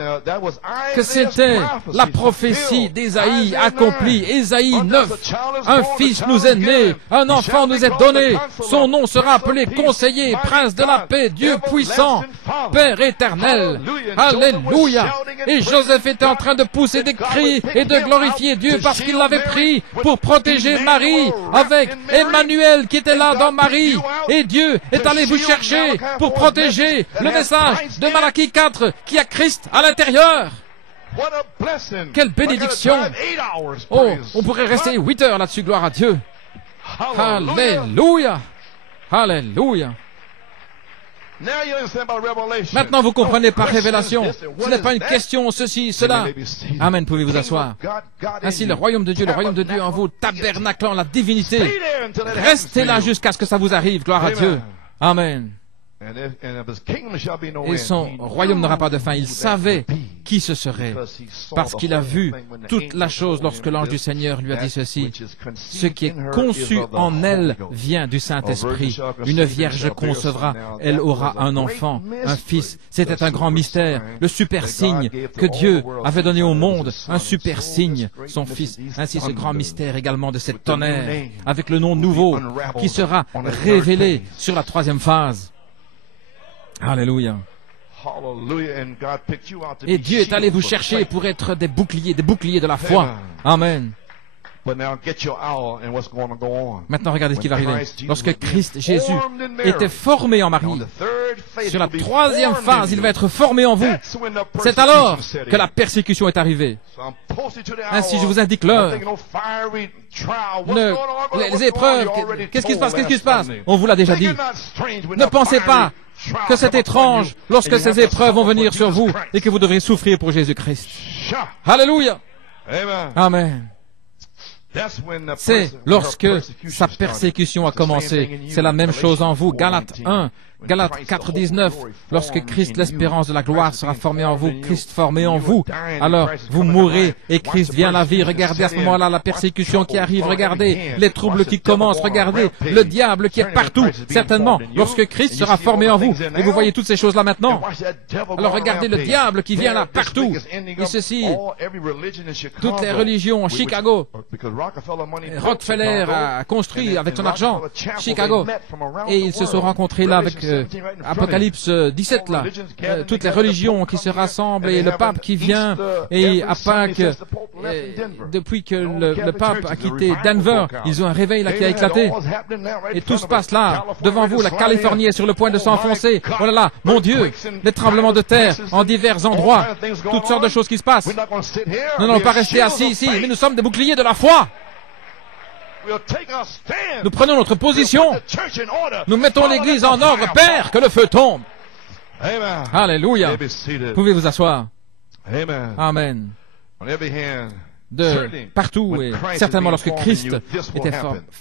que c'était la prophétie d'Ésaïe accomplie. Ésaïe 9. Un fils nous est né, un enfant nous est donné. Son nom sera appelé Conseiller, Prince de la paix, Dieu puissant, Père éternel. Alléluia. Et Joseph était en train de pousser des cris et de glorifier Dieu parce qu'il l'avait pris pour protéger Marie avec Emmanuel qui était là dans Marie. Et Dieu est allé vous chercher pour protéger le message de Malachie 4 qui a Christ à l'intérieur. Quelle bénédiction! Oh, on pourrait rester 8 heures là-dessus, gloire à Dieu. Alléluia! Alléluia! Maintenant, vous comprenez par révélation. Ce n'est pas une question, ceci, cela. Amen, pouvez vous asseoir. Ainsi, le royaume de Dieu en vous, tabernaclant la divinité. Restez là jusqu'à ce que ça vous arrive, gloire à Dieu. Amen. Et son royaume n'aura pas de fin. Il savait qui ce serait, parce qu'il a vu toute la chose lorsque l'ange du Seigneur lui a dit ceci. Ce qui est conçu en elle vient du Saint-Esprit. Une vierge concevra, elle aura un enfant, un fils. C'était un grand mystère, le super signe que Dieu avait donné au monde, un super signe, son fils. Ainsi ce grand mystère également de cette tonnerre, avec le nom nouveau qui sera révélé sur la troisième phase. Alléluia. Et Dieu est allé vous chercher pour être des boucliers de la foi. Amen. Maintenant, regardez ce qui va arriver. Lorsque Christ Jésus était formé en Marie, sur la troisième phase, il va être formé en vous. C'est alors que la persécution est arrivée. Ainsi, je vous indique l'heure. Les épreuves, qu'est-ce qui se passe? Qu'est-ce qui se passe? On vous l'a déjà dit. Ne pensez pas que c'est étrange lorsque ces épreuves vont venir sur vous et que vous devrez souffrir pour Jésus-Christ. Alléluia. Amen. C'est lorsque sa persécution a commencé. C'est la même chose en vous. Galates 1, Galates 4, 19. Lorsque Christ, l'espérance de la gloire, sera formé en vous, Christ formé en vous, alors vous mourrez et Christ vient à la vie. Regardez à ce moment-là la persécution qui arrive. Regardez les troubles qui commencent. Regardez le diable qui est partout. Certainement, lorsque Christ sera formé en vous. Et vous voyez toutes ces choses-là maintenant. Alors regardez le diable qui vient là partout. Et ceci, toutes les religions, Chicago, Rockefeller a construit avec son argent Chicago. Et ils se sont rencontrés là avec Apocalypse 17 là. Toutes les religions qui se rassemblent et le pape qui vient. Et à Pâques, depuis que le pape a quitté Denver, ils ont un réveil là qui a éclaté. Et tout se passe là, devant vous. La Californie est sur le point de s'enfoncer. Oh là là, mon Dieu, les tremblements de terre en divers endroits. Toutes sortes de choses qui se passent. Nous n'allons pas rester assis ici, mais nous sommes des boucliers de la foi. Nous prenons notre position. Nous mettons l'église en ordre. Père, que le feu tombe. Alléluia. Pouvez vous asseoir. Amen. De partout, et certainement lorsque Christ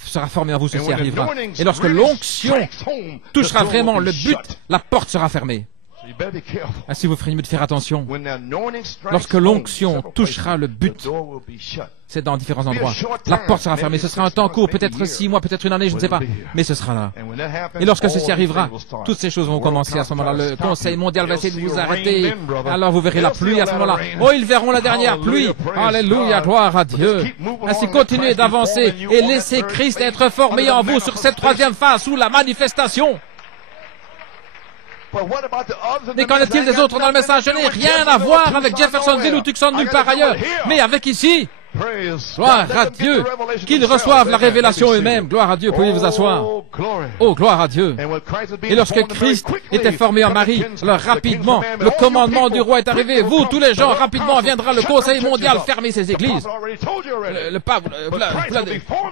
sera formé en vous, ceci arrivera. Et lorsque l'onction touchera vraiment le but, la porte sera fermée. Ainsi, vous ferez mieux de faire attention. Lorsque l'onction touchera le but, c'est dans différents endroits. La porte sera fermée. Ce sera un temps court, peut-être 6 mois, peut-être une année, je ne sais pas. Mais ce sera là. Et lorsque ceci arrivera, toutes ces choses vont commencer à ce moment-là. Le Conseil mondial va essayer de vous arrêter. Alors vous verrez la pluie à ce moment-là. Oh, ils verront la dernière pluie. Alléluia, gloire à Dieu. Ainsi, continuez d'avancer et laissez Christ être formé en vous sur cette troisième phase sous la manifestation. Mais qu'en est-il des autres dans le message? Je n'ai rien à voir avec Jeffersonville ou Tucson nulle part ailleurs, mais avec ici. Gloire à Dieu. Qu'ils reçoivent la révélation eux-mêmes. Gloire à Dieu. Pouvez vous asseoir. Oh, gloire à Dieu. Et lorsque Christ était formé en Marie, alors rapidement, le commandement du roi est arrivé. Vous, tous les gens, rapidement viendra le Conseil mondial fermer ses églises. Le pape,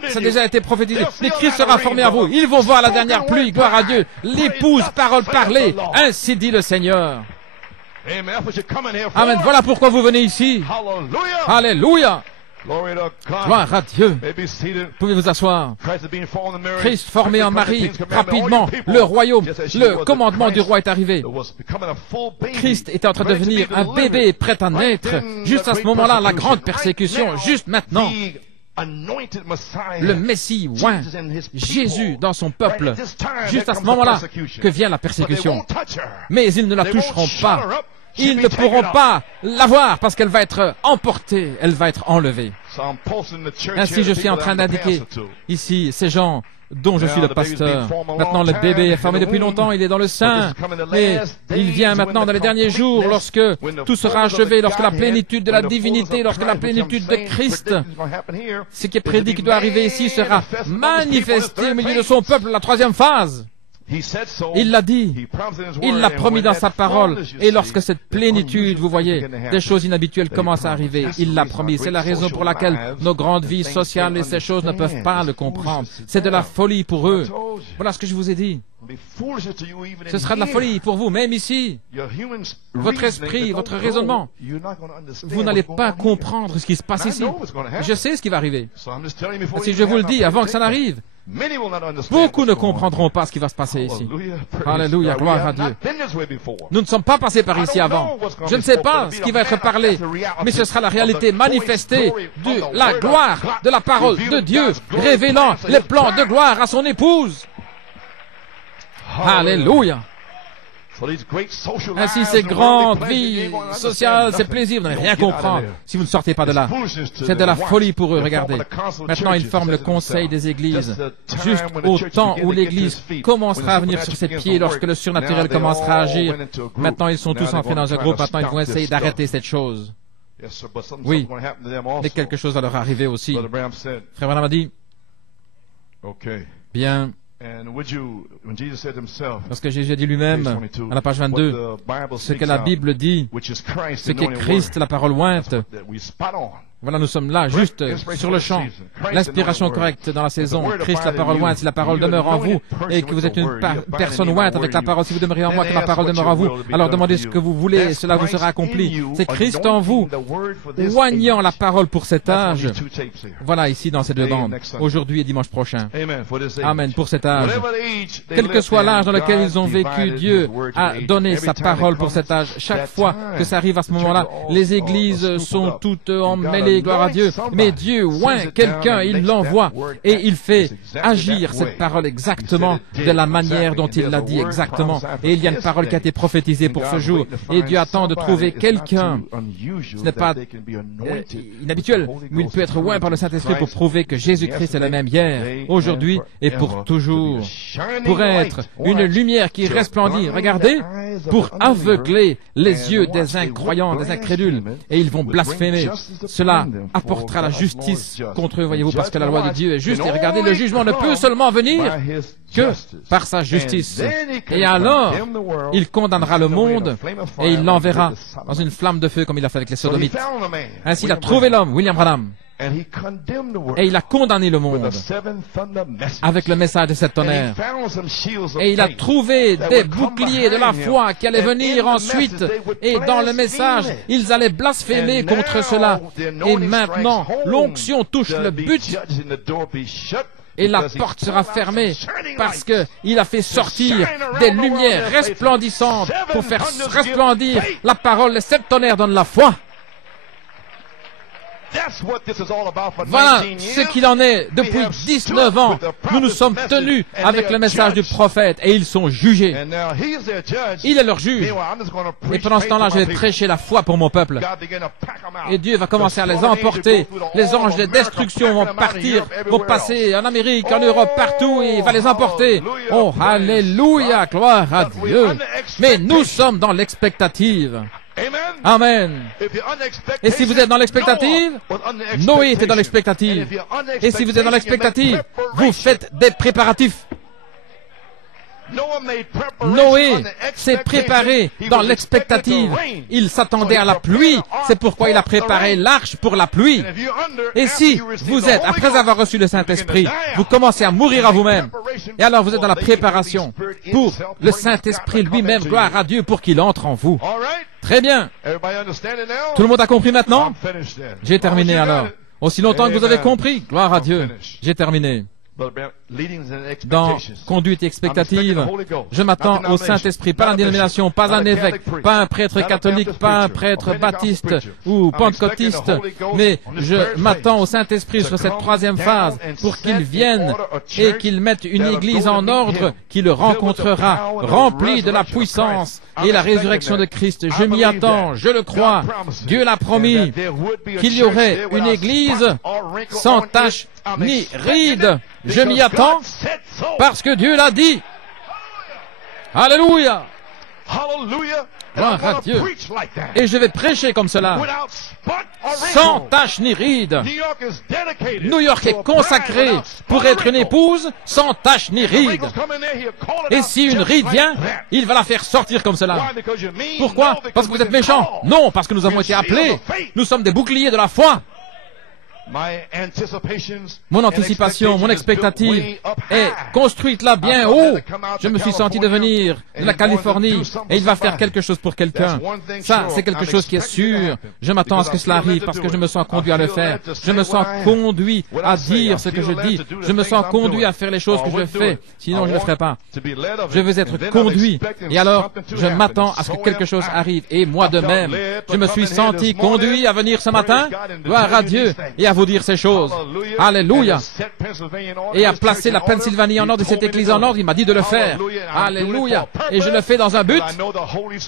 ça a déjà été prophétisé. Mais Christ sera formé à vous. Ils vont voir la dernière pluie, gloire à Dieu. L'épouse, parole parlée. Ainsi dit le Seigneur. Amen. Voilà pourquoi vous venez ici. Alléluia. Gloire à Dieu. Pouvez vous asseoir. Christ formé en Marie, rapidement, le royaume, le commandement du roi est arrivé. Christ était en train de devenir un bébé prêt à naître. Juste à ce moment-là, la grande persécution, juste maintenant. Le Messie oint, Jésus dans son peuple, juste à ce moment-là que vient la persécution. Mais ils ne la toucheront pas. Ils ne pourront pas l'avoir parce qu'elle va être emportée, elle va être enlevée. Ainsi, je suis en train d'indiquer ici ces gens dont je suis le pasteur. Maintenant, le bébé est formé depuis longtemps, il est dans le sein. Et il vient maintenant dans les derniers jours, lorsque tout sera achevé, lorsque la plénitude de la divinité, lorsque la plénitude de Christ, ce qui est prédit qui doit arriver ici, sera manifesté au milieu de son peuple, la troisième phase. Il l'a dit, il l'a promis dans sa parole, et lorsque cette plénitude, vous voyez, des choses inhabituelles commencent à arriver, il l'a promis. C'est la raison pour laquelle nos grandes vies sociales et ces choses ne peuvent pas le comprendre. C'est de la folie pour eux. Voilà ce que je vous ai dit. Ce sera de la folie pour vous, même ici. Votre esprit, votre raisonnement, vous n'allez pas comprendre ce qui se passe ici. Je sais ce qui va arriver. Si je vous le dis avant que ça n'arrive, beaucoup ne comprendront pas ce qui va se passer ici. Alléluia, gloire à Dieu. Nous ne sommes pas passés par ici avant. Je ne sais pas ce qui va être parlé, mais ce sera la réalité manifestée de la gloire de la parole de Dieu, révélant les plans de gloire à son épouse. Alléluia. Ainsi, ces grandes vies sociales, ces plaisirs, vous n'allez rien comprendre si vous ne sortez pas de là. C'est de la folie pour eux, regardez. Maintenant, ils forment le conseil des églises. Juste au temps où l'église commencera à venir sur ses pieds, lorsque le surnaturel commencera à agir. Maintenant, ils sont tous entrés dans un groupe. Maintenant, ils vont essayer d'arrêter cette chose. Oui, mais quelque chose va leur arriver aussi. Frère Branham a dit, bien, parce que Jésus a dit lui-même, à la page 22, ce que la Bible dit, ce qu'est Christ, la parole ointe. Voilà, nous sommes là, juste sur le champ. L'inspiration correcte dans la saison. Christ, la parole ointe, si la parole demeure en vous, et que vous êtes une personne ointe avec la parole, si vous demeurez en moi, que ma parole demeure en vous, alors demandez ce que vous voulez, et cela vous sera accompli. C'est Christ en vous, oignant la parole pour cet âge. Voilà, ici, dans ces deux bandes, aujourd'hui et dimanche prochain. Amen, pour cet âge. Quel que soit l'âge dans lequel ils ont vécu, Dieu a donné sa parole pour cet âge. Chaque fois que ça arrive à ce moment-là, les églises sont toutes emmêlées, gloire à Dieu. Mais Dieu oint quelqu'un, il l'envoie et il fait agir cette parole exactement de la manière dont il l'a dit exactement. Et il y a une parole qui a été prophétisée pour ce jour. Et Dieu attend de trouver quelqu'un. Ce n'est pas inhabituel, mais il peut être oint par le Saint-Esprit pour prouver que Jésus-Christ est le même hier, aujourd'hui et pour toujours. Pour être une lumière qui resplendit, regardez, pour aveugler les yeux des incroyants, des incrédules, et ils vont blasphémer. Cela apportera la justice contre eux, voyez-vous, parce que la loi de Dieu est juste. Et regardez, le jugement ne peut seulement venir que par sa justice. Et alors, il condamnera le monde et il l'enverra dans une flamme de feu comme il a fait avec les sodomites. Ainsi, il a trouvé l'homme, William Branham, et il a condamné le monde avec le message de sept tonnerres. Et il a trouvé des boucliers de la foi qui allaient venir ensuite. Et dans le message, ils allaient blasphémer contre cela. Et maintenant, l'onction touche le but. Et la porte sera fermée parce qu'il a fait sortir des lumières resplendissantes pour faire resplendir la parole. Les sept tonnerres donnent la foi. Voilà ce qu'il en est depuis 19 ans. Nous nous sommes tenus avec le message du prophète et ils sont jugés. Il est leur juge. Et pendant ce temps-là, je vais prêcher la foi pour mon peuple. Et Dieu va commencer à les emporter. Les anges de destruction vont partir, vont passer en Amérique, en Europe, partout, et il va les emporter. Oh, alléluia, gloire à Dieu. Mais nous sommes dans l'expectative. Amen. Et si vous êtes dans l'expectative, Noé était dans l'expectative. Et si vous êtes dans l'expectative, vous faites des préparatifs. Noé s'est préparé dans l'expectative. Il s'attendait à la pluie. C'est pourquoi il a préparé l'arche pour la pluie. Et si vous êtes, après avoir reçu le Saint-Esprit, vous commencez à mourir à vous-même, et alors vous êtes dans la préparation pour le Saint-Esprit lui-même, gloire à Dieu, pour qu'il entre en vous. Très bien. Tout le monde a compris maintenant? J'ai terminé alors. Aussi longtemps que vous avez compris, gloire à Dieu, j'ai terminé. Dans conduite expectative, je m'attends au Saint-Esprit, pas la dénomination, pas un évêque, pas un prêtre catholique, pas un prêtre baptiste ou pentecôtiste, mais je m'attends au Saint-Esprit sur cette troisième phase pour qu'il vienne et qu'il mette une église en ordre qui le rencontrera, remplie de la puissance et la résurrection de Christ. Je m'y attends, je le crois. Dieu l'a promis qu'il y aurait une église sans tache ni ride. Je m'y attends parce que Dieu l'a dit. Alléluia. Gloire à Dieu. Et je vais prêcher comme cela, sans tache ni ride. New York est consacré pour être une épouse sans tache ni ride. Et si une ride vient, il va la faire sortir comme cela. Pourquoi? Parce que vous êtes méchants? Non, parce que nous avons été appelés. Nous sommes des boucliers de la foi. Mon anticipation, mon expectative est construite là bien haut. Je me suis senti de venir de la Californie et il va faire quelque chose pour quelqu'un. Ça, c'est quelque chose qui est sûr. Je m'attends à ce que cela arrive parce que je me sens conduit à le faire. Je me sens conduit à dire ce que je dis. Je me sens conduit à faire les choses que je fais. Sinon, je ne le ferai pas. Je veux être conduit. Et alors, je m'attends à ce que quelque chose arrive. Et moi de même, je me suis senti conduit à venir ce matin. Gloire à Dieu et à vous dire ces choses. Alléluia. Et à placer la Pennsylvanie en ordre et cette église en ordre, il m'a dit de le faire. Alléluia. Et je le fais dans un but,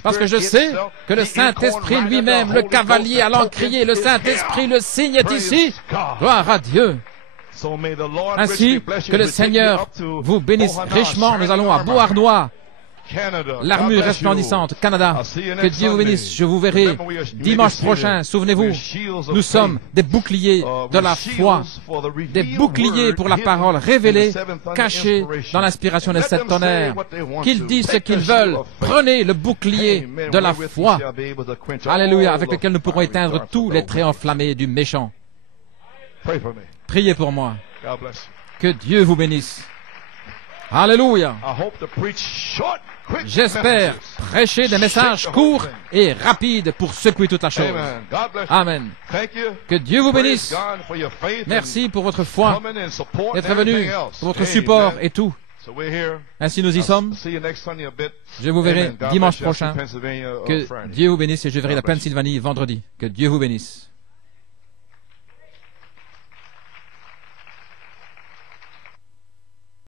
parce que je sais que le Saint-Esprit lui-même, le cavalier à l'encrier, le Saint-Esprit, le signe est ici. Gloire à Dieu. Ainsi que le Seigneur vous bénisse richement. Nous allons à Beauharnois. L'armure resplendissante, Canada. Que Dieu vous bénisse. Je vous verrai dimanche prochain. Souvenez-vous, nous sommes des boucliers de la foi, des boucliers pour la parole révélée, cachée dans l'inspiration des 7 tonnerres. Qu'ils disent ce qu'ils veulent. Prenez le bouclier de la foi. Alléluia, avec lequel nous pourrons éteindre tous les traits enflammés du méchant. Priez pour moi. Que Dieu vous bénisse. Alléluia. J'espère prêcher des messages courts et rapides pour secouer toute la chose. Amen. Que Dieu vous bénisse. Merci pour votre foi, d'être venu, pour votre support et tout. Ainsi nous y sommes. Je vous verrai dimanche prochain. Que Dieu vous bénisse et je verrai la Pennsylvanie vendredi. Que Dieu vous bénisse.